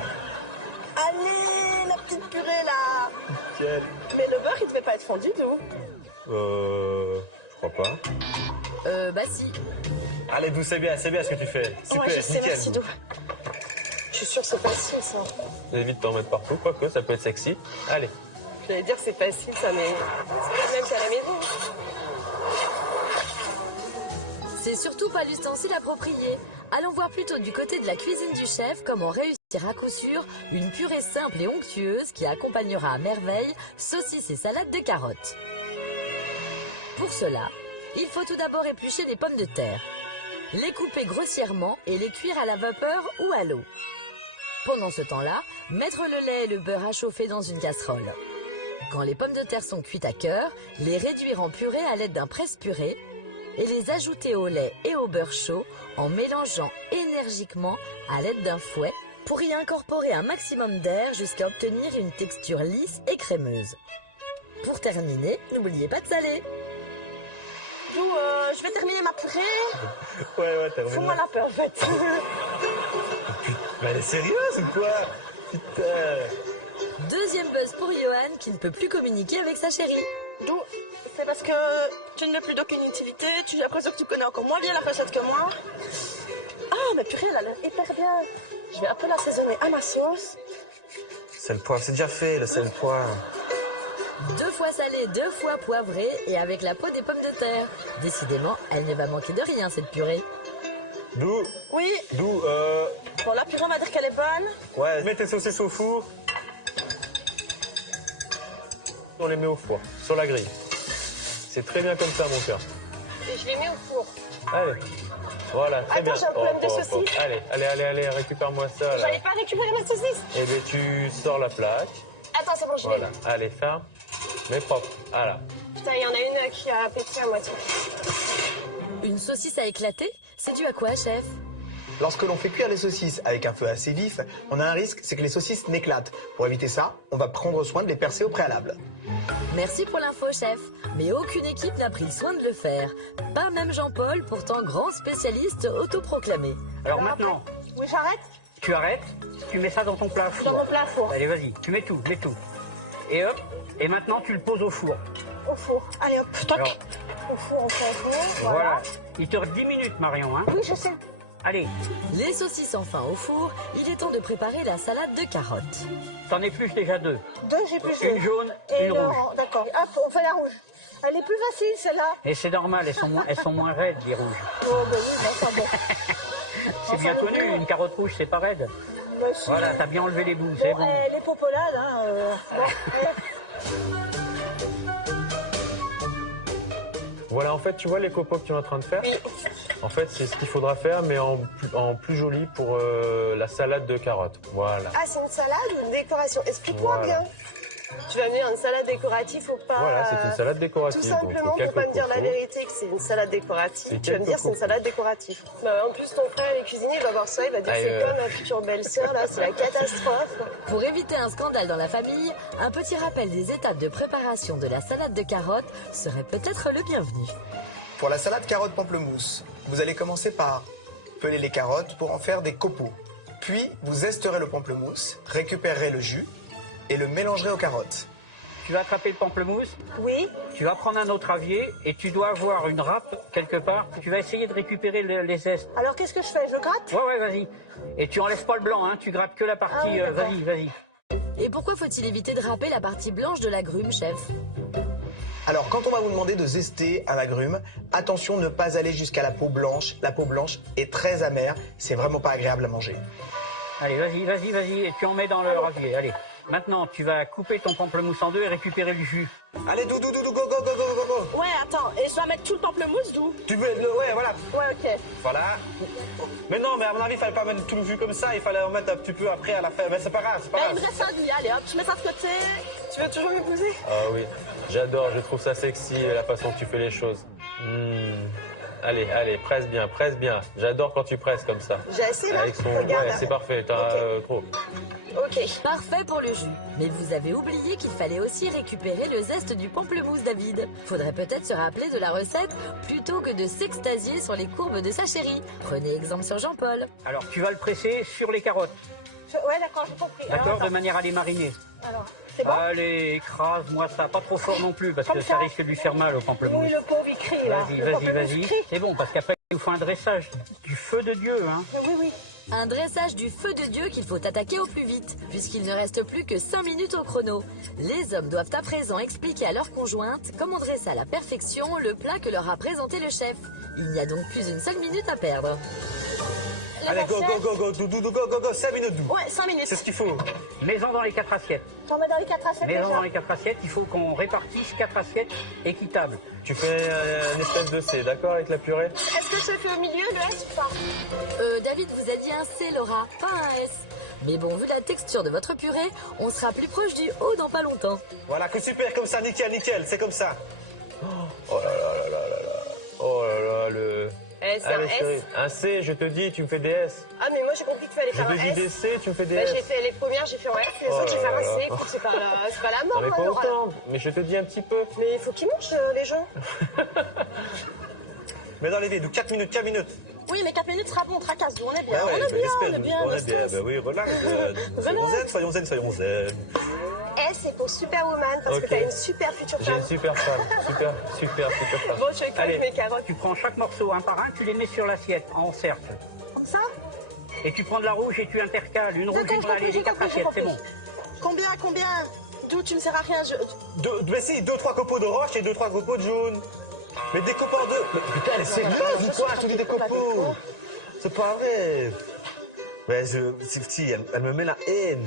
Allez, la petite purée là. Nickel. Mais le beurre, il devait pas être fondu, d'où? Je crois pas. Bah si. Allez, Dou, c'est bien ce que tu fais. Super, Ouais, je sais, nickel. merci, Dou. Je suis sûre que c'est facile, ça. Évite d'en mettre partout, quoique ça peut être sexy. Allez. J'allais dire c'est facile ça, mais c'est pas le même qu'à la maison. C'est surtout pas l'ustensile approprié. Allons voir plutôt du côté de la cuisine du chef comment réussir à coup sûr une purée simple et onctueuse qui accompagnera à merveille saucisses et salades de carottes. Pour cela, il faut tout d'abord éplucher des pommes de terre, les couper grossièrement et les cuire à la vapeur ou à l'eau. Pendant ce temps-là, mettre le lait et le beurre à chauffer dans une casserole. Quand les pommes de terre sont cuites à cœur, les réduire en purée à l'aide d'un presse-purée et les ajouter au lait et au beurre chaud en mélangeant énergiquement à l'aide d'un fouet pour y incorporer un maximum d'air jusqu'à obtenir une texture lisse et crémeuse. Pour terminer, n'oubliez pas de saler. Dou, je vais terminer ma purée. Ouais, t'as Fous-moi la peur, en fait. Mais elle est sérieuse ou quoi? Putain. Deuxième buzz pour Johan qui ne peut plus communiquer avec sa chérie. Dou, c'est parce que tu n'as plus d'aucune utilité, j'ai l'impression que tu connais encore moins bien la recette que moi. Ah, mais purée, elle a l'air hyper bien. Je vais un peu l'assaisonner à ma sauce. C'est le poivre, c'est déjà fait, le sel poivre. 2 fois salée, 2 fois poivrée et avec la peau des pommes de terre. Décidément, elle ne va manquer de rien cette purée. Dou, Oui. Bon, la purée, on va dire qu'elle est bonne. ouais, mets tes saucisses au four. On les met au four, sur la grille. C'est très bien comme ça, mon cœur. Et je les mets au four. Allez. Voilà, très Attends, bien. j'ai un problème de saucisse. Allez, récupère-moi ça, là. J'allais pas récupérer ma saucisse. Et bien, tu sors la plaque. Attends, c'est bon, je Voilà. l'ai. Allez, ferme. Mais propre. Voilà. Putain, il y en a une qui a pété à moitié. Une saucisse à éclater? C'est dû à quoi, chef? Lorsque l'on fait cuire les saucisses avec un feu assez vif, on a un risque, c'est que les saucisses n'éclatent. Pour éviter ça, on va prendre soin de les percer au préalable. Merci pour l'info, chef. Mais aucune équipe n'a pris soin de le faire. Pas même Jean-Paul, pourtant grand spécialiste autoproclamé. Alors maintenant, Oui, j'arrête. tu arrêtes, tu mets ça dans ton plat four. Dans mon plat four. Allez, vas-y, tu mets tout, mets tout. Et hop, et maintenant tu le poses au four. Au four. Allez, hop, toc. Alors, Au four, on fait un four. voilà. Il te reste 10 minutes, Marion, hein. Oui, je sais. Allez, Les saucisses enfin au four, il est temps de préparer la salade de carottes. t'en épluches déjà 2. Deux, j'ai plus Une jaune et une le- rouge. D'accord. Hop, on fait la rouge. Elle est plus facile, celle-là. Et c'est normal, elles sont moins raides, les rouges. Oh, ben oui, mais enfin bon. C'est bien connu, une carotte rouge, c'est pas raide. Mais si. Voilà, t'as bien enlevé les bouts, c'est bon. Les popolades, hein. Bon. Voilà, en fait, tu vois les copeaux que tu es en train de faire? Oui. En fait, c'est ce qu'il faudra faire, mais en plus joli pour la salade de carottes. Voilà. Ah, c'est une salade ou une décoration? Explique-moi Voilà. bien. Tu vas venir une salade décorative ou pas? Voilà, c'est une salade décorative. Tout donc, simplement, faut quelques pas me dire la copeaux. vérité que c'est une salade décorative. C'est Tu vas me quelques dire c'est une copeaux. salade décorative. Bah, en plus, ton frère, il est cuisinier, il va voir ça, il va dire c'est quoi ma future belle-sœur là, c'est la catastrophe. Pour éviter un scandale dans la famille, un petit rappel des étapes de préparation de la salade de carottes serait peut-être le bienvenu. Pour la salade carotte pamplemousse, vous allez commencer par peler les carottes pour en faire des copeaux. Puis, vous esterez le pamplemousse, récupérerez le jus et le mélangerez aux carottes. tu vas attraper le pamplemousse, Oui. tu vas prendre un autre avier et tu dois avoir une râpe quelque part. Tu vas essayer de récupérer les zestes. Alors qu'est-ce que je fais? Je le gratte? Ouais, vas-y. Et tu enlèves pas le blanc, hein, tu grattes que la partie. Ah oui, Vas-y. Et pourquoi faut-il éviter de râper la partie blanche de l'agrume, chef? Alors, quand on va vous demander de zester un agrume, attention ne pas aller jusqu'à la peau blanche. La peau blanche est très amère, c'est vraiment pas agréable à manger. Allez, vas-y. Et tu en mets dans le ravier. Allez. Maintenant, tu vas couper ton pamplemousse en deux et récupérer le jus. Allez, go. Ouais, attends. Et je dois mettre tout le pamplemousse d'où? Tu veux, ouais, voilà. Ouais, ok. Voilà. Mais non, mais à mon avis, il fallait pas mettre tout le jus comme ça, il fallait en mettre un petit peu après à la fin. Mais c'est pas grave, c'est pas Eh, il grave. me reste un demi. Allez, hop, je mets ça de côté. Tu veux toujours m'épouser? Ah oui, j'adore, je trouve ça sexy la façon que tu fais les choses. Allez, presse bien. J'adore quand tu presses comme ça. J'ai essayé là. Avec son... Regarde. Ouais, c'est parfait, t'as trop. Ok. Parfait pour le jus. Mais vous avez oublié qu'il fallait aussi récupérer le zeste du pamplemousse, David. Faudrait peut-être se rappeler de la recette plutôt que de s'extasier sur les courbes de sa chérie. Prenez exemple sur Jean-Paul. Alors, tu vas le presser sur les carottes. Ouais, d'accord, j'ai compris. Alors, D'accord, de attends. manière à les mariner. Alors, c'est bon? Allez, écrase-moi ça, pas trop fort non plus, parce Comme que ça. ça risque de lui faire mal au pamplemousse. Oui, le pauvre, il crie là. Le pamplemousse Vas-y. crie. C'est bon, parce qu'après, il nous faut un dressage. Du feu de Dieu, hein. Oui. Un dressage du feu de Dieu qu'il faut attaquer au plus vite, puisqu'il ne reste plus que 5 minutes au chrono. Les hommes doivent à présent expliquer à leur conjointe comment dresser à la perfection le plat que leur a présenté le chef. Il n'y a donc plus une seule minute à perdre. Allez, go, 5 minutes, Dou. Ouais, 5 minutes. C'est ce qu'il faut. Mets-en dans les 4 assiettes. T'en mets dans les 4 assiettes Mets-en déjà? dans les 4 assiettes, il faut qu'on répartisse 4 assiettes équitables. Tu fais une espèce de C, d'accord, avec la purée? Est-ce que je fais au milieu le S ou pas? David vous a dit un C, Laura, pas un S. Mais bon, vu la texture de votre purée, on sera plus proche du haut dans pas longtemps. Voilà, que super, comme ça, nickel, c'est comme ça. Oh là là, le... Eh, c'est un Allez, S. chérie, un C, je te dis, tu me fais des S. Ah, mais moi j'ai compris qu'il fallait Je faire te un dis S. des C, tu me fais des Bah, S. j'ai fait les premières, j'ai fait un S, les Oh autres j'ai fait là un là C. là. C'est pas la mort. Non mais pas hein, autant, mais je te dis un petit peu. Mais il faut qu'ils mangent les gens. Mais dans les vies, 4 minutes. Oui, mais 4 minutes sera bon, tracasse, on est bien. Ah ouais, on est bien, j'espère, on est bien. On no est bien, stress. ben oui, relax. Soyons zen. S, c'est pour Superwoman parce Ok. que t'as une super future J'ai une femme. super femme, super femme. Bon, je fais Allez, avec mes carottes. tu prends chaque morceau un par un, tu les mets sur l'assiette en cercle. Comme ça? Et tu prends de la rouge et tu intercales. Une rouge, D'accord, une allez, les 4 assiettes, c'est bon. Combien? D'où tu ne sers à rien? Mais si, 2-3 copeaux de roche et 2-3 copeaux de jaune. Mais des copeaux en deux. Mais putain, elle est sérieuse ou quoi? Je te dis des copeaux. C'est pas vrai. Mais si, elle me met la haine.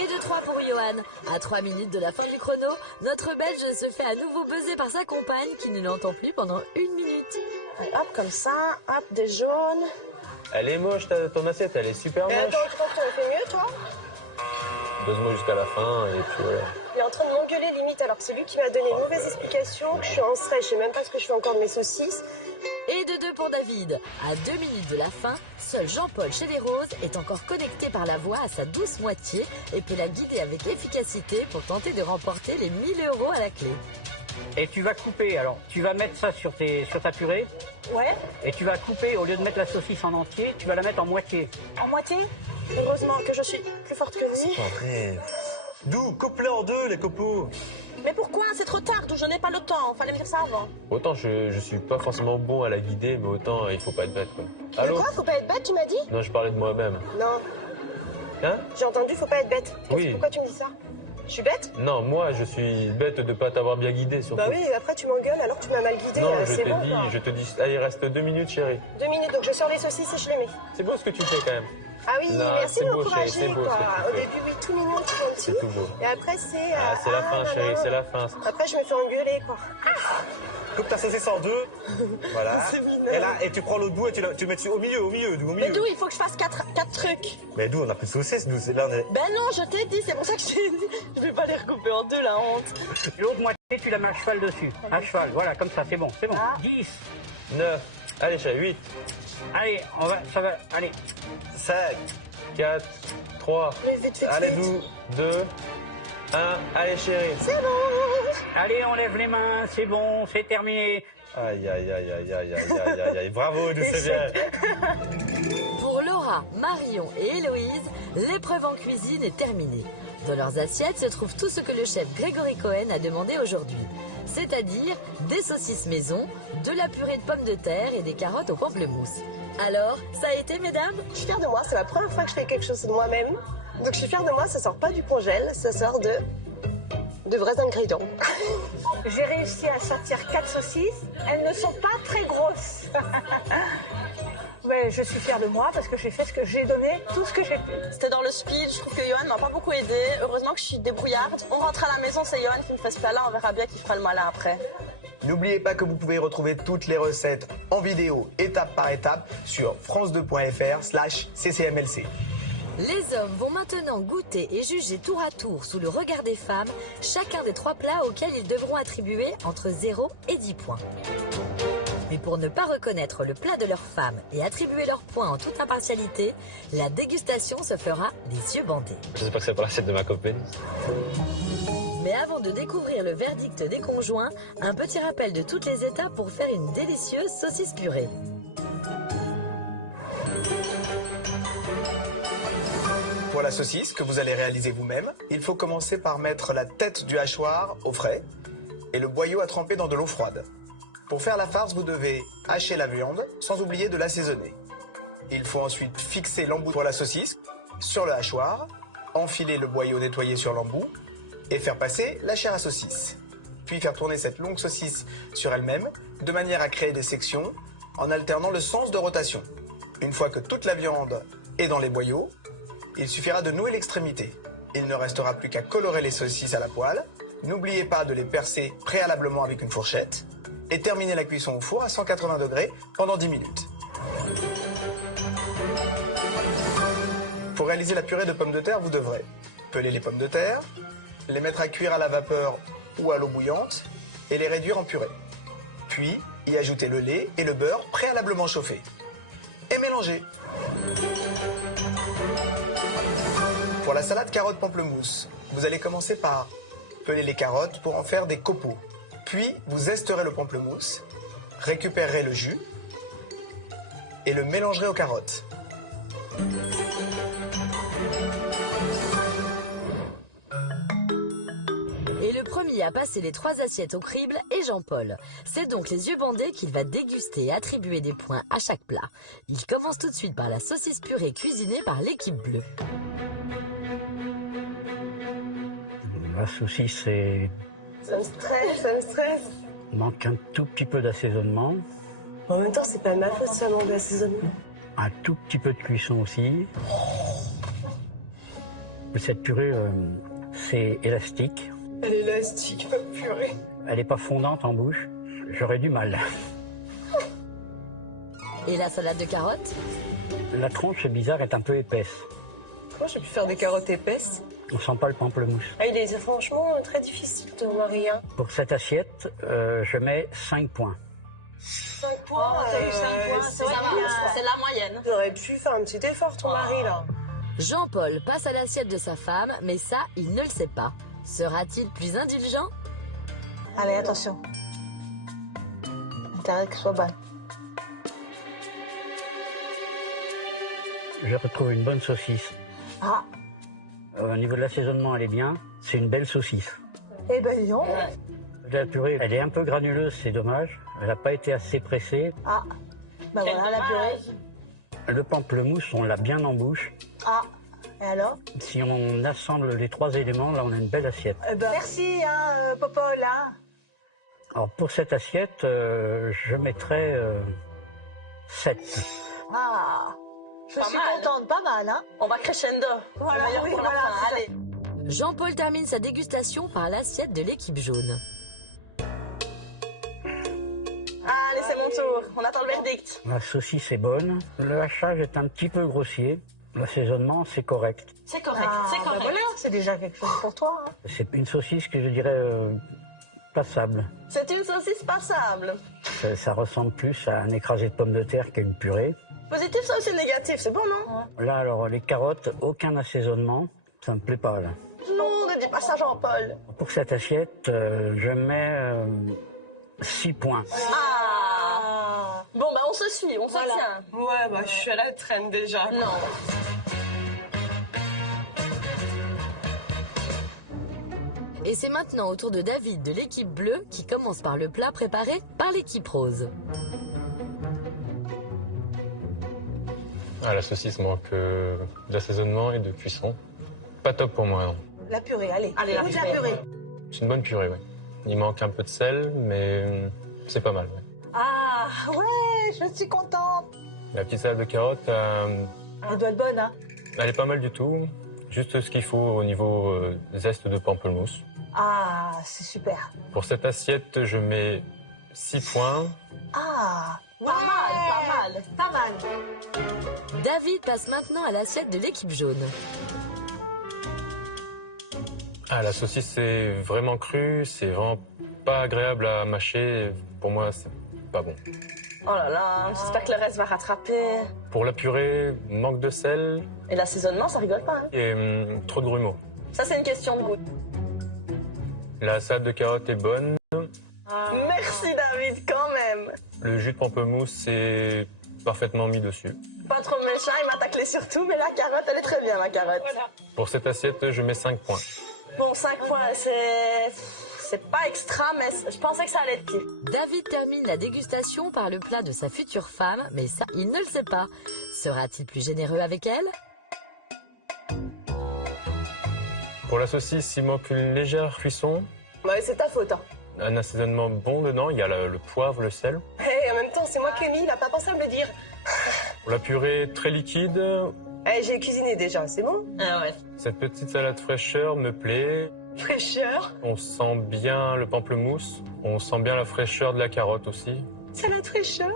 Et de 3 pour Johan. À 3 minutes de la fin du chrono, notre Belge se fait à nouveau buzzer par sa compagne qui ne l'entend plus pendant 1 minute. Allez, hop, comme ça, hop, des jaunes. Elle est moche, ton assiette, elle est super Mais moche. attends, tu penses qu'on fait mieux, toi? Dose-moi jusqu'à la fin et puis voilà. Il est en train de m'engueuler limite alors que c'est lui qui m'a donné une mauvaise explication, que je suis en stress, je sais même pas ce que je fais encore de mes saucisses. Et de 2 pour David. À 2 minutes de la fin, seul Jean-Paul chez les Roses est encore connecté par la voix à sa douce moitié et peut la guider avec efficacité pour tenter de remporter les 1 000 € à la clé. Et tu vas couper, alors tu vas mettre ça sur ta purée Ouais, et tu vas couper, au lieu de mettre la saucisse en entier, tu vas la mettre en moitié. en moitié. Heureusement que je suis plus forte que vous. Pas vrai. D'où? Coupe-les en deux, les copeaux. Mais pourquoi? C'est trop tard, d'où je n'ai pas le temps. Fallait me dire ça avant. Autant je suis pas forcément bon à la guider, mais autant il faut pas être bête quoi. Allô? Mais quoi? Faut pas être bête, tu m'as dit? Non, je parlais de moi-même. Non, Hein? j'ai entendu, faut pas être bête. Oui. Pourquoi tu me dis ça? Je suis bête? Non, moi je suis bête de pas t'avoir bien guidé surtout. Bah oui, après tu m'engueules alors que tu m'as mal guidé. Non, je c'est t'ai bon, dit, quoi. je te dis, allez, il reste 2 minutes chérie. 2 minutes, donc je sors les saucisses et je les mets. C'est beau ce que tu fais quand même. Ah oui, Non, merci c'est de beau, m'encourager, chérie, c'est beau, quoi. ce que tu Au fais. début, oui, tout mignon, tout gentil. C'est tout beau. Et après, c'est... Ah, c'est la fin là, chérie, là. c'est la fin. Après, je me fais engueuler, quoi. Coupe ta saucisse en deux. Voilà. C'est mignon. Et là, et tu prends l'autre bout et tu mets dessus au milieu, Mais d'où il faut que je fasse 4 trucs? Mais d'où on a plus de saucisse, nous. Là, on est... Ben non, je t'ai dit, c'est pour ça que je t'ai dit. Je vais pas les recouper en deux, la honte. L'autre moitié, tu la mets à cheval dessus. À cheval, voilà, comme ça, c'est bon. 10. 9, allez chérie, 8, Allez, ça va, allez. 5. 4, 3, Mais vite. Allez, d'où? 2, 1, allez chérie. Allez, on lève les mains, c'est bon, c'est terminé. Aïe, aïe, aïe, aïe, aïe, aïe, aïe, aïe, aïe. Bravo, nous c'est bien. Pour Laura, Marion et Héloïse, l'épreuve en cuisine est terminée. Dans leurs assiettes se trouve tout ce que le chef Grégory Cohen a demandé aujourd'hui. C'est-à-dire des saucisses maison, de la purée de pommes de terre et des carottes au pamplemousse. Alors, ça a été, mesdames? Je suis fière de moi, c'est la première fois que je fais quelque chose de moi-même. Donc je suis fière de moi, ça sort pas du congèle, ça sort de vrais ingrédients. J'ai réussi à sortir 4 saucisses. Elles ne sont pas très grosses. Mais je suis fière de moi parce que j'ai fait ce que j'ai donné, tout ce que j'ai pu. C'était dans le speed, je trouve que Johan m'a pas beaucoup aidé. Heureusement que je suis débrouillarde. On rentre à la maison, c'est Johan qui me fait ce plat-là, on verra bien qui fera le malin après. N'oubliez pas que vous pouvez retrouver toutes les recettes en vidéo, étape par étape, sur france2.fr/ccmlc. Les hommes vont maintenant goûter et juger tour à tour sous le regard des femmes chacun des 3 plats auxquels ils devront attribuer entre 0 et 10 points. Mais pour ne pas reconnaître le plat de leur femme et attribuer leurs points en toute impartialité, la dégustation se fera les yeux bandés. Je sais pas que c'est pour l'assiette de ma copine. Mais avant de découvrir le verdict des conjoints, un petit rappel de toutes les étapes pour faire une délicieuse saucisse purée. Pour la saucisse que vous allez réaliser vous-même, il faut commencer par mettre la tête du hachoir au frais et le boyau à tremper dans de l'eau froide. Pour faire la farce, vous devez hacher la viande sans oublier de l'assaisonner. Il faut ensuite fixer l'embout pour la saucisse sur le hachoir, enfiler le boyau nettoyé sur l'embout et faire passer la chair à saucisse. Puis faire tourner cette longue saucisse sur elle-même de manière à créer des sections en alternant le sens de rotation. Une fois que toute la viande est dans les boyaux, il suffira de nouer l'extrémité. Il ne restera plus qu'à colorer les saucisses à la poêle. N'oubliez pas de les percer préalablement avec une fourchette et terminer la cuisson au four à 180 degrés pendant 10 minutes. Pour réaliser la purée de pommes de terre, vous devrez peler les pommes de terre, les mettre à cuire à la vapeur ou à l'eau bouillante et les réduire en purée. Puis y ajouter le lait et le beurre préalablement chauffés. Et mélanger. Pour la salade carotte pamplemousse, vous allez commencer par peler les carottes pour en faire des copeaux. Puis vous esterez le pamplemousse, récupérerez le jus et le mélangerez aux carottes. Et le premier à passer les 3 assiettes au crible est Jean-Paul. C'est donc les yeux bandés qu'il va déguster et attribuer des points à chaque plat. Il commence tout de suite par la saucisse purée cuisinée par l'équipe bleue. La saucisse, c'est... Ça me stresse, ça me stresse. manque un tout petit peu d'assaisonnement, En même temps, c'est pas ma faute seulement de l'assaisonnement. un tout petit peu de cuisson aussi. Cette purée, c'est élastique. Elle est élastique, ma purée. Elle n'est pas fondante en bouche. J'aurais du mal. Et la salade de carottes? La tranche, c'est bizarre, est un peu épaisse. Comment j'ai pu faire des carottes épaisses? On sent pas le pamplemousse. Ah, il est franchement très difficile, ton mari. Hein. Pour cette assiette, je mets 5 points. 5 points, t'as eu 5 points, c'est la moyenne. J'aurais pu faire un petit effort, ton mari, là. Jean-Paul passe à l'assiette de sa femme, mais ça, il ne le sait pas. Sera-t-il plus indulgent? Allez, attention. Intérêt que ce soit bas. Je retrouve une bonne saucisse. Ah, Au niveau de l'assaisonnement, elle est bien. C'est une belle saucisse. eh ben dis donc. La purée, elle est un peu granuleuse, c'est dommage. Elle n'a pas été assez pressée. Ah, bah voilà la purée. Le pamplemousse, on l'a bien en bouche. Ah, et alors? Si on assemble les 3 éléments, là, on a une belle assiette. Eh ben, merci, hein, Popol, là. Alors, pour cette assiette, je mettrais 7. Ah, je suis contente, pas mal, hein. On va crescendo. Voilà, oui, voilà. Allez. Jean-Paul termine sa dégustation par l'assiette de l'équipe jaune. Allez, c'est mon tour. On attend le verdict. La saucisse est bonne. Le hachage est un petit peu grossier. L'assaisonnement, c'est correct. C'est correct, c'est Bah correct. voilà, c'est déjà quelque chose pour toi. Hein. C'est une saucisse que je dirais passable. C'est une saucisse passable. Ça ressemble plus à un écrasé de pommes de terre qu'à une purée. Positif, ça aussi négatif, c'est bon, non? Là, alors, les carottes, aucun assaisonnement. Ça me plaît pas, là. Non, ne dis pas ça, Jean-Paul. Pour cette assiette, je mets 6 points. Ah, se suit, on se tient. Ouais, bah je suis à la traîne déjà. Non. Et c'est maintenant au tour de David de l'équipe bleue qui commence par le plat préparé par l'équipe rose. Ah, la saucisse manque d'assaisonnement et de cuisson. Pas top pour moi, non. La purée, allez. Allez, la purée. C'est une bonne purée, ouais. Il manque un peu de sel, mais c'est pas mal, ouais. Ah, ouais, je suis contente. La petite salade de carottes, Elle doit être bonne, hein. elle est pas mal du tout. Juste ce qu'il faut au niveau zeste de pamplemousse. Ah, c'est super. Pour cette assiette, je mets 6 points. Ah, ouais. Pas mal. Pas mal. David passe maintenant à l'assiette de l'équipe jaune. Ah, la saucisse, c'est vraiment cru, c'est vraiment pas agréable à mâcher. Pour moi, c'est pas bon. Oh là là, j'espère que le reste va rattraper. Pour la purée, manque de sel Et l'assaisonnement, ça rigole pas, hein. et trop de grumeaux. Ça, c'est une question de goût. La salade de carottes est bonne. Merci, David, quand même. Le jus de pamplemousse est parfaitement mis dessus. Pas trop méchant, il m'a taclé sur tout, mais la carotte, elle est très bien, la carotte. Pour cette assiette, je mets 5 points. Bon, 5 points, c'est pas extra, mais je pensais que ça allait être pire. David termine la dégustation par le plat de sa future femme, mais ça, il ne le sait pas. Sera-t-il plus généreux avec elle? Pour la saucisse, il manque une légère cuisson. Ouais, c'est ta faute. Hein. Un assaisonnement bon dedans, il y a le poivre, le sel. Hey, en même temps, c'est moi qui ai mis, il a pas pensé à me le dire. Pour la purée, très liquide. Hey, j'ai cuisiné déjà, c'est bon? Ah ouais. Cette petite salade fraîcheur me plaît. Fraîcheur. On sent bien le pamplemousse. On sent bien la fraîcheur de la carotte aussi. Salade fraîcheur.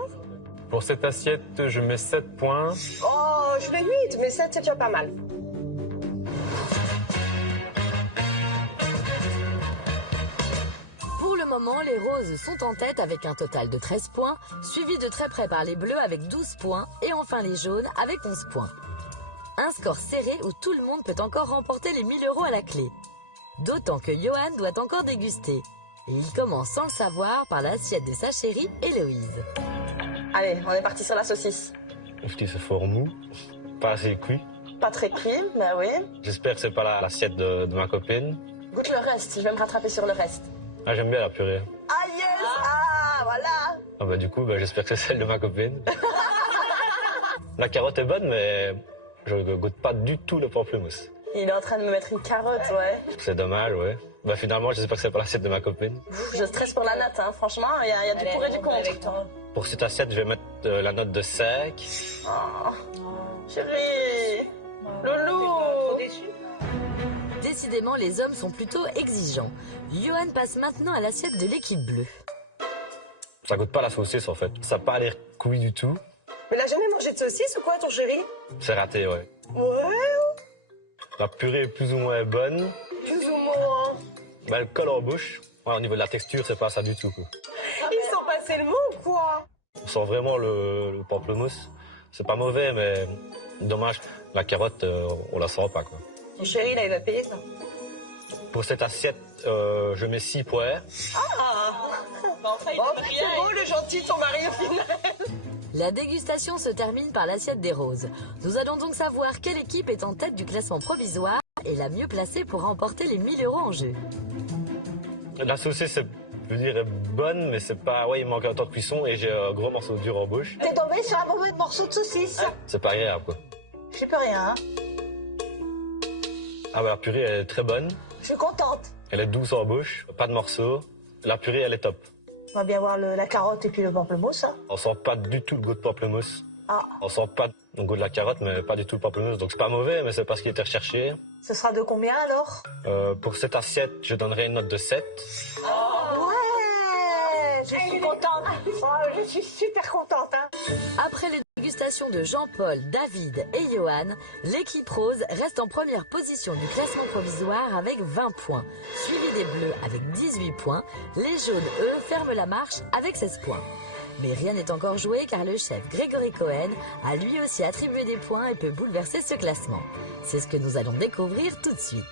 Pour cette assiette, je mets 7 points. Oh, je fais 8, mais 7, c'est déjà pas mal. Pour le moment, les roses sont en tête avec un total de 13 points, suivis de très près par les bleus avec 12 points et enfin les jaunes avec 11 points. Un score serré où tout le monde peut encore remporter les 1000 € à la clé. D'autant que Johan doit encore déguster. Et il commence sans le savoir par l'assiette de sa chérie Héloïse. Allez, on est parti sur la saucisse. C'est fort mou, pas assez cuit. Pas très cuit, mais oui. J'espère que c'est pas l'assiette de ma copine. Goûte le reste, je vais me rattraper sur le reste. Ah, j'aime bien la purée. Ah yes! Ah, voilà! Ah bah du coup, j'espère que c'est celle de ma copine. La carotte est bonne, mais je goûte pas du tout le pamplemousse. Il est en train de me mettre une carotte, ouais. C'est dommage, ouais. Finalement, j'espère que c'est pas l'assiette de ma copine. Je stresse pour la note, hein. Franchement, il y a du pour et du contre. Pour cette assiette, je vais mettre la note de 5. Oh, chérie! Loulou! Trop déçu. Décidément, les hommes sont plutôt exigeants. Johan passe maintenant à l'assiette de l'équipe bleue. Ça goûte pas la saucisse, en fait. Ça n'a pas l'air cuit du tout. Mais il a jamais mangé de saucisse ou quoi, ton chéri? C'est raté, ouais. Ouais, La purée est plus ou moins bonne. plus ou moins. Elle colle en bouche. Ouais, au niveau de la texture, c'est pas ça du tout, quoi. Ils sont passés le mot ou quoi? On sent vraiment le pamplemousse. C'est pas mauvais, mais dommage. La carotte, on la sent pas, quoi. Ton chéri, là, il va payer ça. Pour cette assiette, je mets 6 points. Enfin, il Oh, c'est beau le gentil de son mari au final. La dégustation se termine par l'assiette des roses. Nous allons donc savoir quelle équipe est en tête du classement provisoire et la mieux placée pour remporter les 1000 € en jeu. La saucisse, je veux dire, est bonne, mais c'est pas... Ouais, il manque un temps de cuisson et j'ai un gros morceau dur en bouche. T'es tombé sur un mauvais morceau de saucisse. C'est pas agréable, quoi. J'y peux rien, hein. Ah la purée, elle est très bonne. Je suis contente. Elle est douce en bouche, pas de morceaux. La purée, elle est top. On va bien voir la carotte et puis le pamplemousse. Hein. On sent pas du tout le goût de pamplemousse. Ah, On sent pas le goût de la carotte, mais pas du tout le pamplemousse. Donc c'est pas mauvais, mais c'est pas ce qui était recherché. ce sera de combien alors? Pour cette assiette, je donnerais une note de 7. Ouais, je suis contente. Oh, je suis super contente. Hein. Après les dégustations de Jean-Paul, David et Johan, l'équipe rose reste en première position du classement provisoire avec 20 points. Suivi des bleus avec 18 points, les jaunes, eux, ferment la marche avec 16 points. Mais rien n'est encore joué car le chef Grégory Cohen a lui aussi attribué des points et peut bouleverser ce classement. C'est ce que nous allons découvrir tout de suite.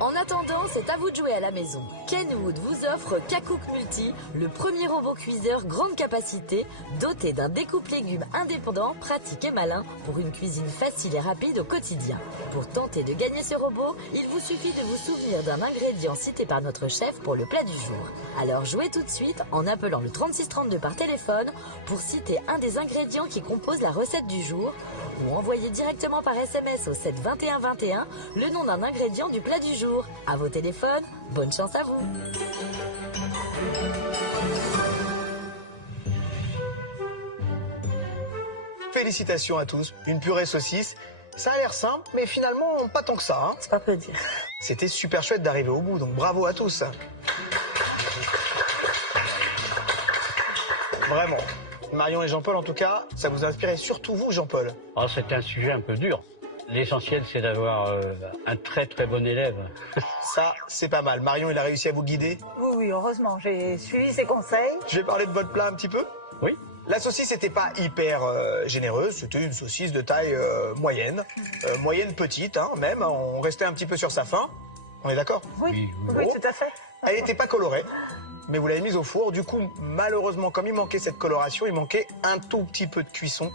En attendant, c'est à vous de jouer à la maison. Kenwood vous offre Kakook Multi, le premier robot cuiseur grande capacité, doté d'un découpe légumes indépendant, pratique et malin pour une cuisine facile et rapide au quotidien. Pour tenter de gagner ce robot, il vous suffit de vous souvenir d'un ingrédient cité par notre chef pour le plat du jour. Alors jouez tout de suite en appelant le 3632 par téléphone pour citer un des ingrédients qui composent la recette du jour ou envoyez directement par SMS au 7 21 21 le nom d'un ingrédient du plat du jour. À vos téléphones, bonne chance à vous. Félicitations à tous. Une purée saucisse. Ça a l'air simple, mais finalement, pas tant que ça. Hein. C'est pas peu dire. C'était super chouette d'arriver au bout, donc bravo à tous. Vraiment. Marion et Jean-Paul, en tout cas, ça vous a inspiré, surtout vous, Jean-Paul. Oh, c'est un sujet un peu dur. L'essentiel, c'est d'avoir un très très bon élève. Ça, c'est pas mal. Marion, il a réussi à vous guider. Oui, oui, heureusement, j'ai suivi ses conseils. Je vais parler de votre plat un petit peu. Oui. La saucisse n'était pas hyper généreuse, c'était une saucisse de taille moyenne, moyenne petite hein, même, on restait un petit peu sur sa faim, on est d'accord? Oui, Oui, oui, Bon. tout à fait. Elle n'était pas colorée, mais vous l'avez mise au four, du coup malheureusement comme il manquait cette coloration, il manquait un tout petit peu de cuisson.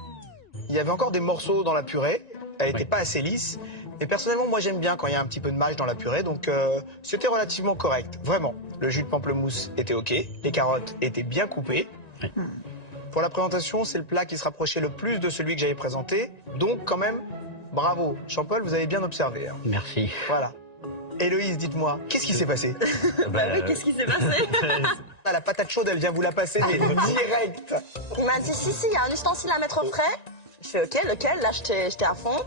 Il y avait encore des morceaux dans la purée, elle n'était pas assez lisse, et personnellement moi j'aime bien quand il y a un petit peu de mâche dans la purée, donc c'était relativement correct, vraiment. Le jus de pamplemousse était ok, les carottes étaient bien coupées. Oui. Pour la présentation, c'est le plat qui se rapprochait le plus de celui que j'avais présenté. Donc, quand même, bravo. Jean-Paul, vous avez bien observé. Hein. Merci. Voilà. Héloïse, dites-moi, qu'est-ce qui s'est passé? Bah oui, qu'est-ce qui s'est passé? Ah, la patate chaude, elle vient vous la passer, mais direct. Il m'a dit si, il y a un ustensile à mettre au frais. Je fais ok, lequel? Là, j'étais à fond.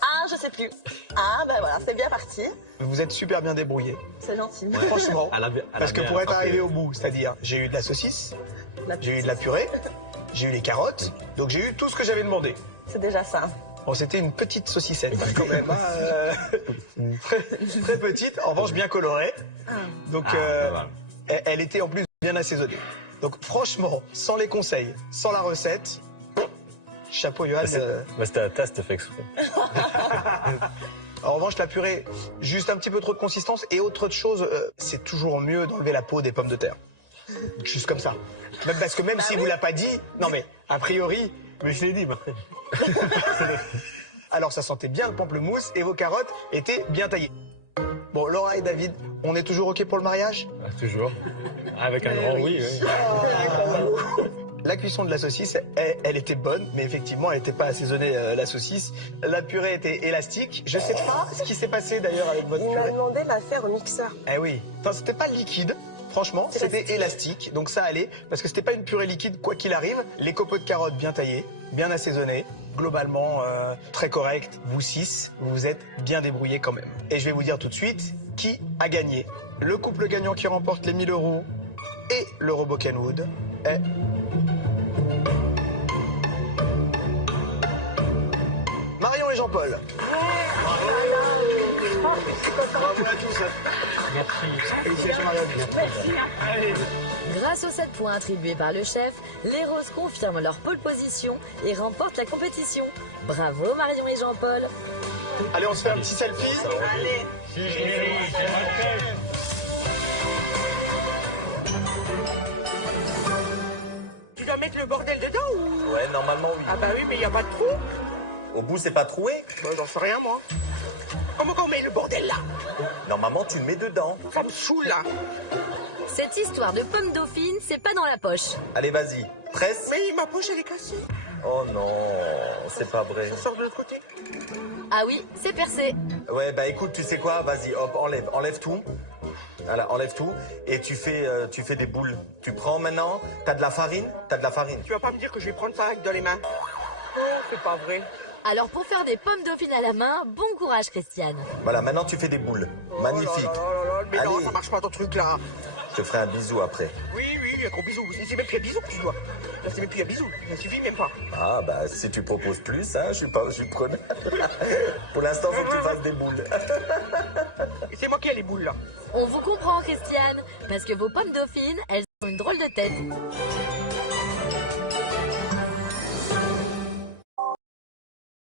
Ah, je sais plus. Ah, ben voilà, c'est bien parti. Vous êtes super bien débrouillé. C'est gentil. Franchement. Elle a Parce que bien pour être attrapé. arrivé au bout, c'est-à-dire, j'ai eu de la saucisse, La j'ai eu de la purée, j'ai eu les carottes, donc j'ai eu tout ce que j'avais demandé. C'est déjà ça. Bon, c'était une petite saucissette quand même, hein, très petite, en revanche bien colorée. Donc, voilà. elle était en plus bien assaisonnée. Donc, franchement, sans les conseils, sans la recette, chapeau Johan. Bah, c'était un test, fait exprès. En revanche, la purée, juste un petit peu trop de consistance. Et autre chose, c'est toujours mieux d'enlever la peau des pommes de terre. Juste comme ça. Même parce que même si vous l'a pas dit, non mais a priori, Mais je l'ai dit, bah. alors ça sentait bien le pamplemousse et vos carottes étaient bien taillées. Bon, Laura et David, on est toujours OK pour le mariage? Ah, toujours. Avec un grand oui. Oui. La cuisson de la saucisse, elle était bonne, mais effectivement, elle n'était pas assaisonnée, la saucisse. La purée était élastique. Je sais pas ce qui s'est passé d'ailleurs avec votre Il m'a purée. demandé de la faire au mixeur. Eh oui. Enfin, c'était pas liquide. Franchement, c'était élastique, donc ça allait, parce que c'était pas une purée liquide, quoi qu'il arrive. Les copeaux de carottes bien taillés, bien assaisonnés, globalement très correct. Vous 6, vous vous êtes bien débrouillés quand même. Et je vais vous dire tout de suite qui a gagné. Le couple gagnant qui remporte les 1000 € et le robot Kenwood est... Marion et Jean-Paul. Bravo à tous. Merci. Félicitations Marion. Grâce aux 7 points attribués par le chef, les Roses confirment leur pole position et remportent la compétition. Bravo Marion et Jean-Paul. Allez, on se fait un petit selfie. Allez. Tu dois mettre le bordel dedans ou... Ouais, normalement, oui. Ah bah oui, mais il n'y a pas de trou. Au bout, c'est pas troué. Bah, j'en sais rien, moi. Comment qu'on met le bordel là? Normalement, tu le mets dedans. Ça me saoule là. Cette histoire de pomme dauphine, c'est pas dans la poche. Allez, vas-y. Presse. Mais ma poche elle est cassée. Oh non, c'est pas vrai. Ça sort de l'autre côté. Ah oui, c'est percé. Ouais, bah écoute, tu sais quoi? Vas-y, hop, enlève tout. Voilà, enlève tout. Et tu fais des boules. Tu prends maintenant, t'as de la farine? Tu vas pas me dire que je vais prendre ça avec dans les mains? Non, c'est pas vrai. Alors pour faire des pommes dauphines à la main, bon courage Christiane. Voilà, maintenant tu fais des boules. Magnifique. Oh là là là là, mais non, Allez. ça marche pas ton truc là. Je te ferai un bisou après. Oui, un gros bisou. C'est même plus un bisou que tu dois. Là, c'est même plus un bisou. Ça suffit même pas. Ah bah si tu proposes plus, hein, je suis preneur. Pour l'instant, faut que tu fasses des boules. Et c'est moi qui ai les boules là. On vous comprend Christiane, parce que vos pommes dauphines, elles ont une drôle de tête.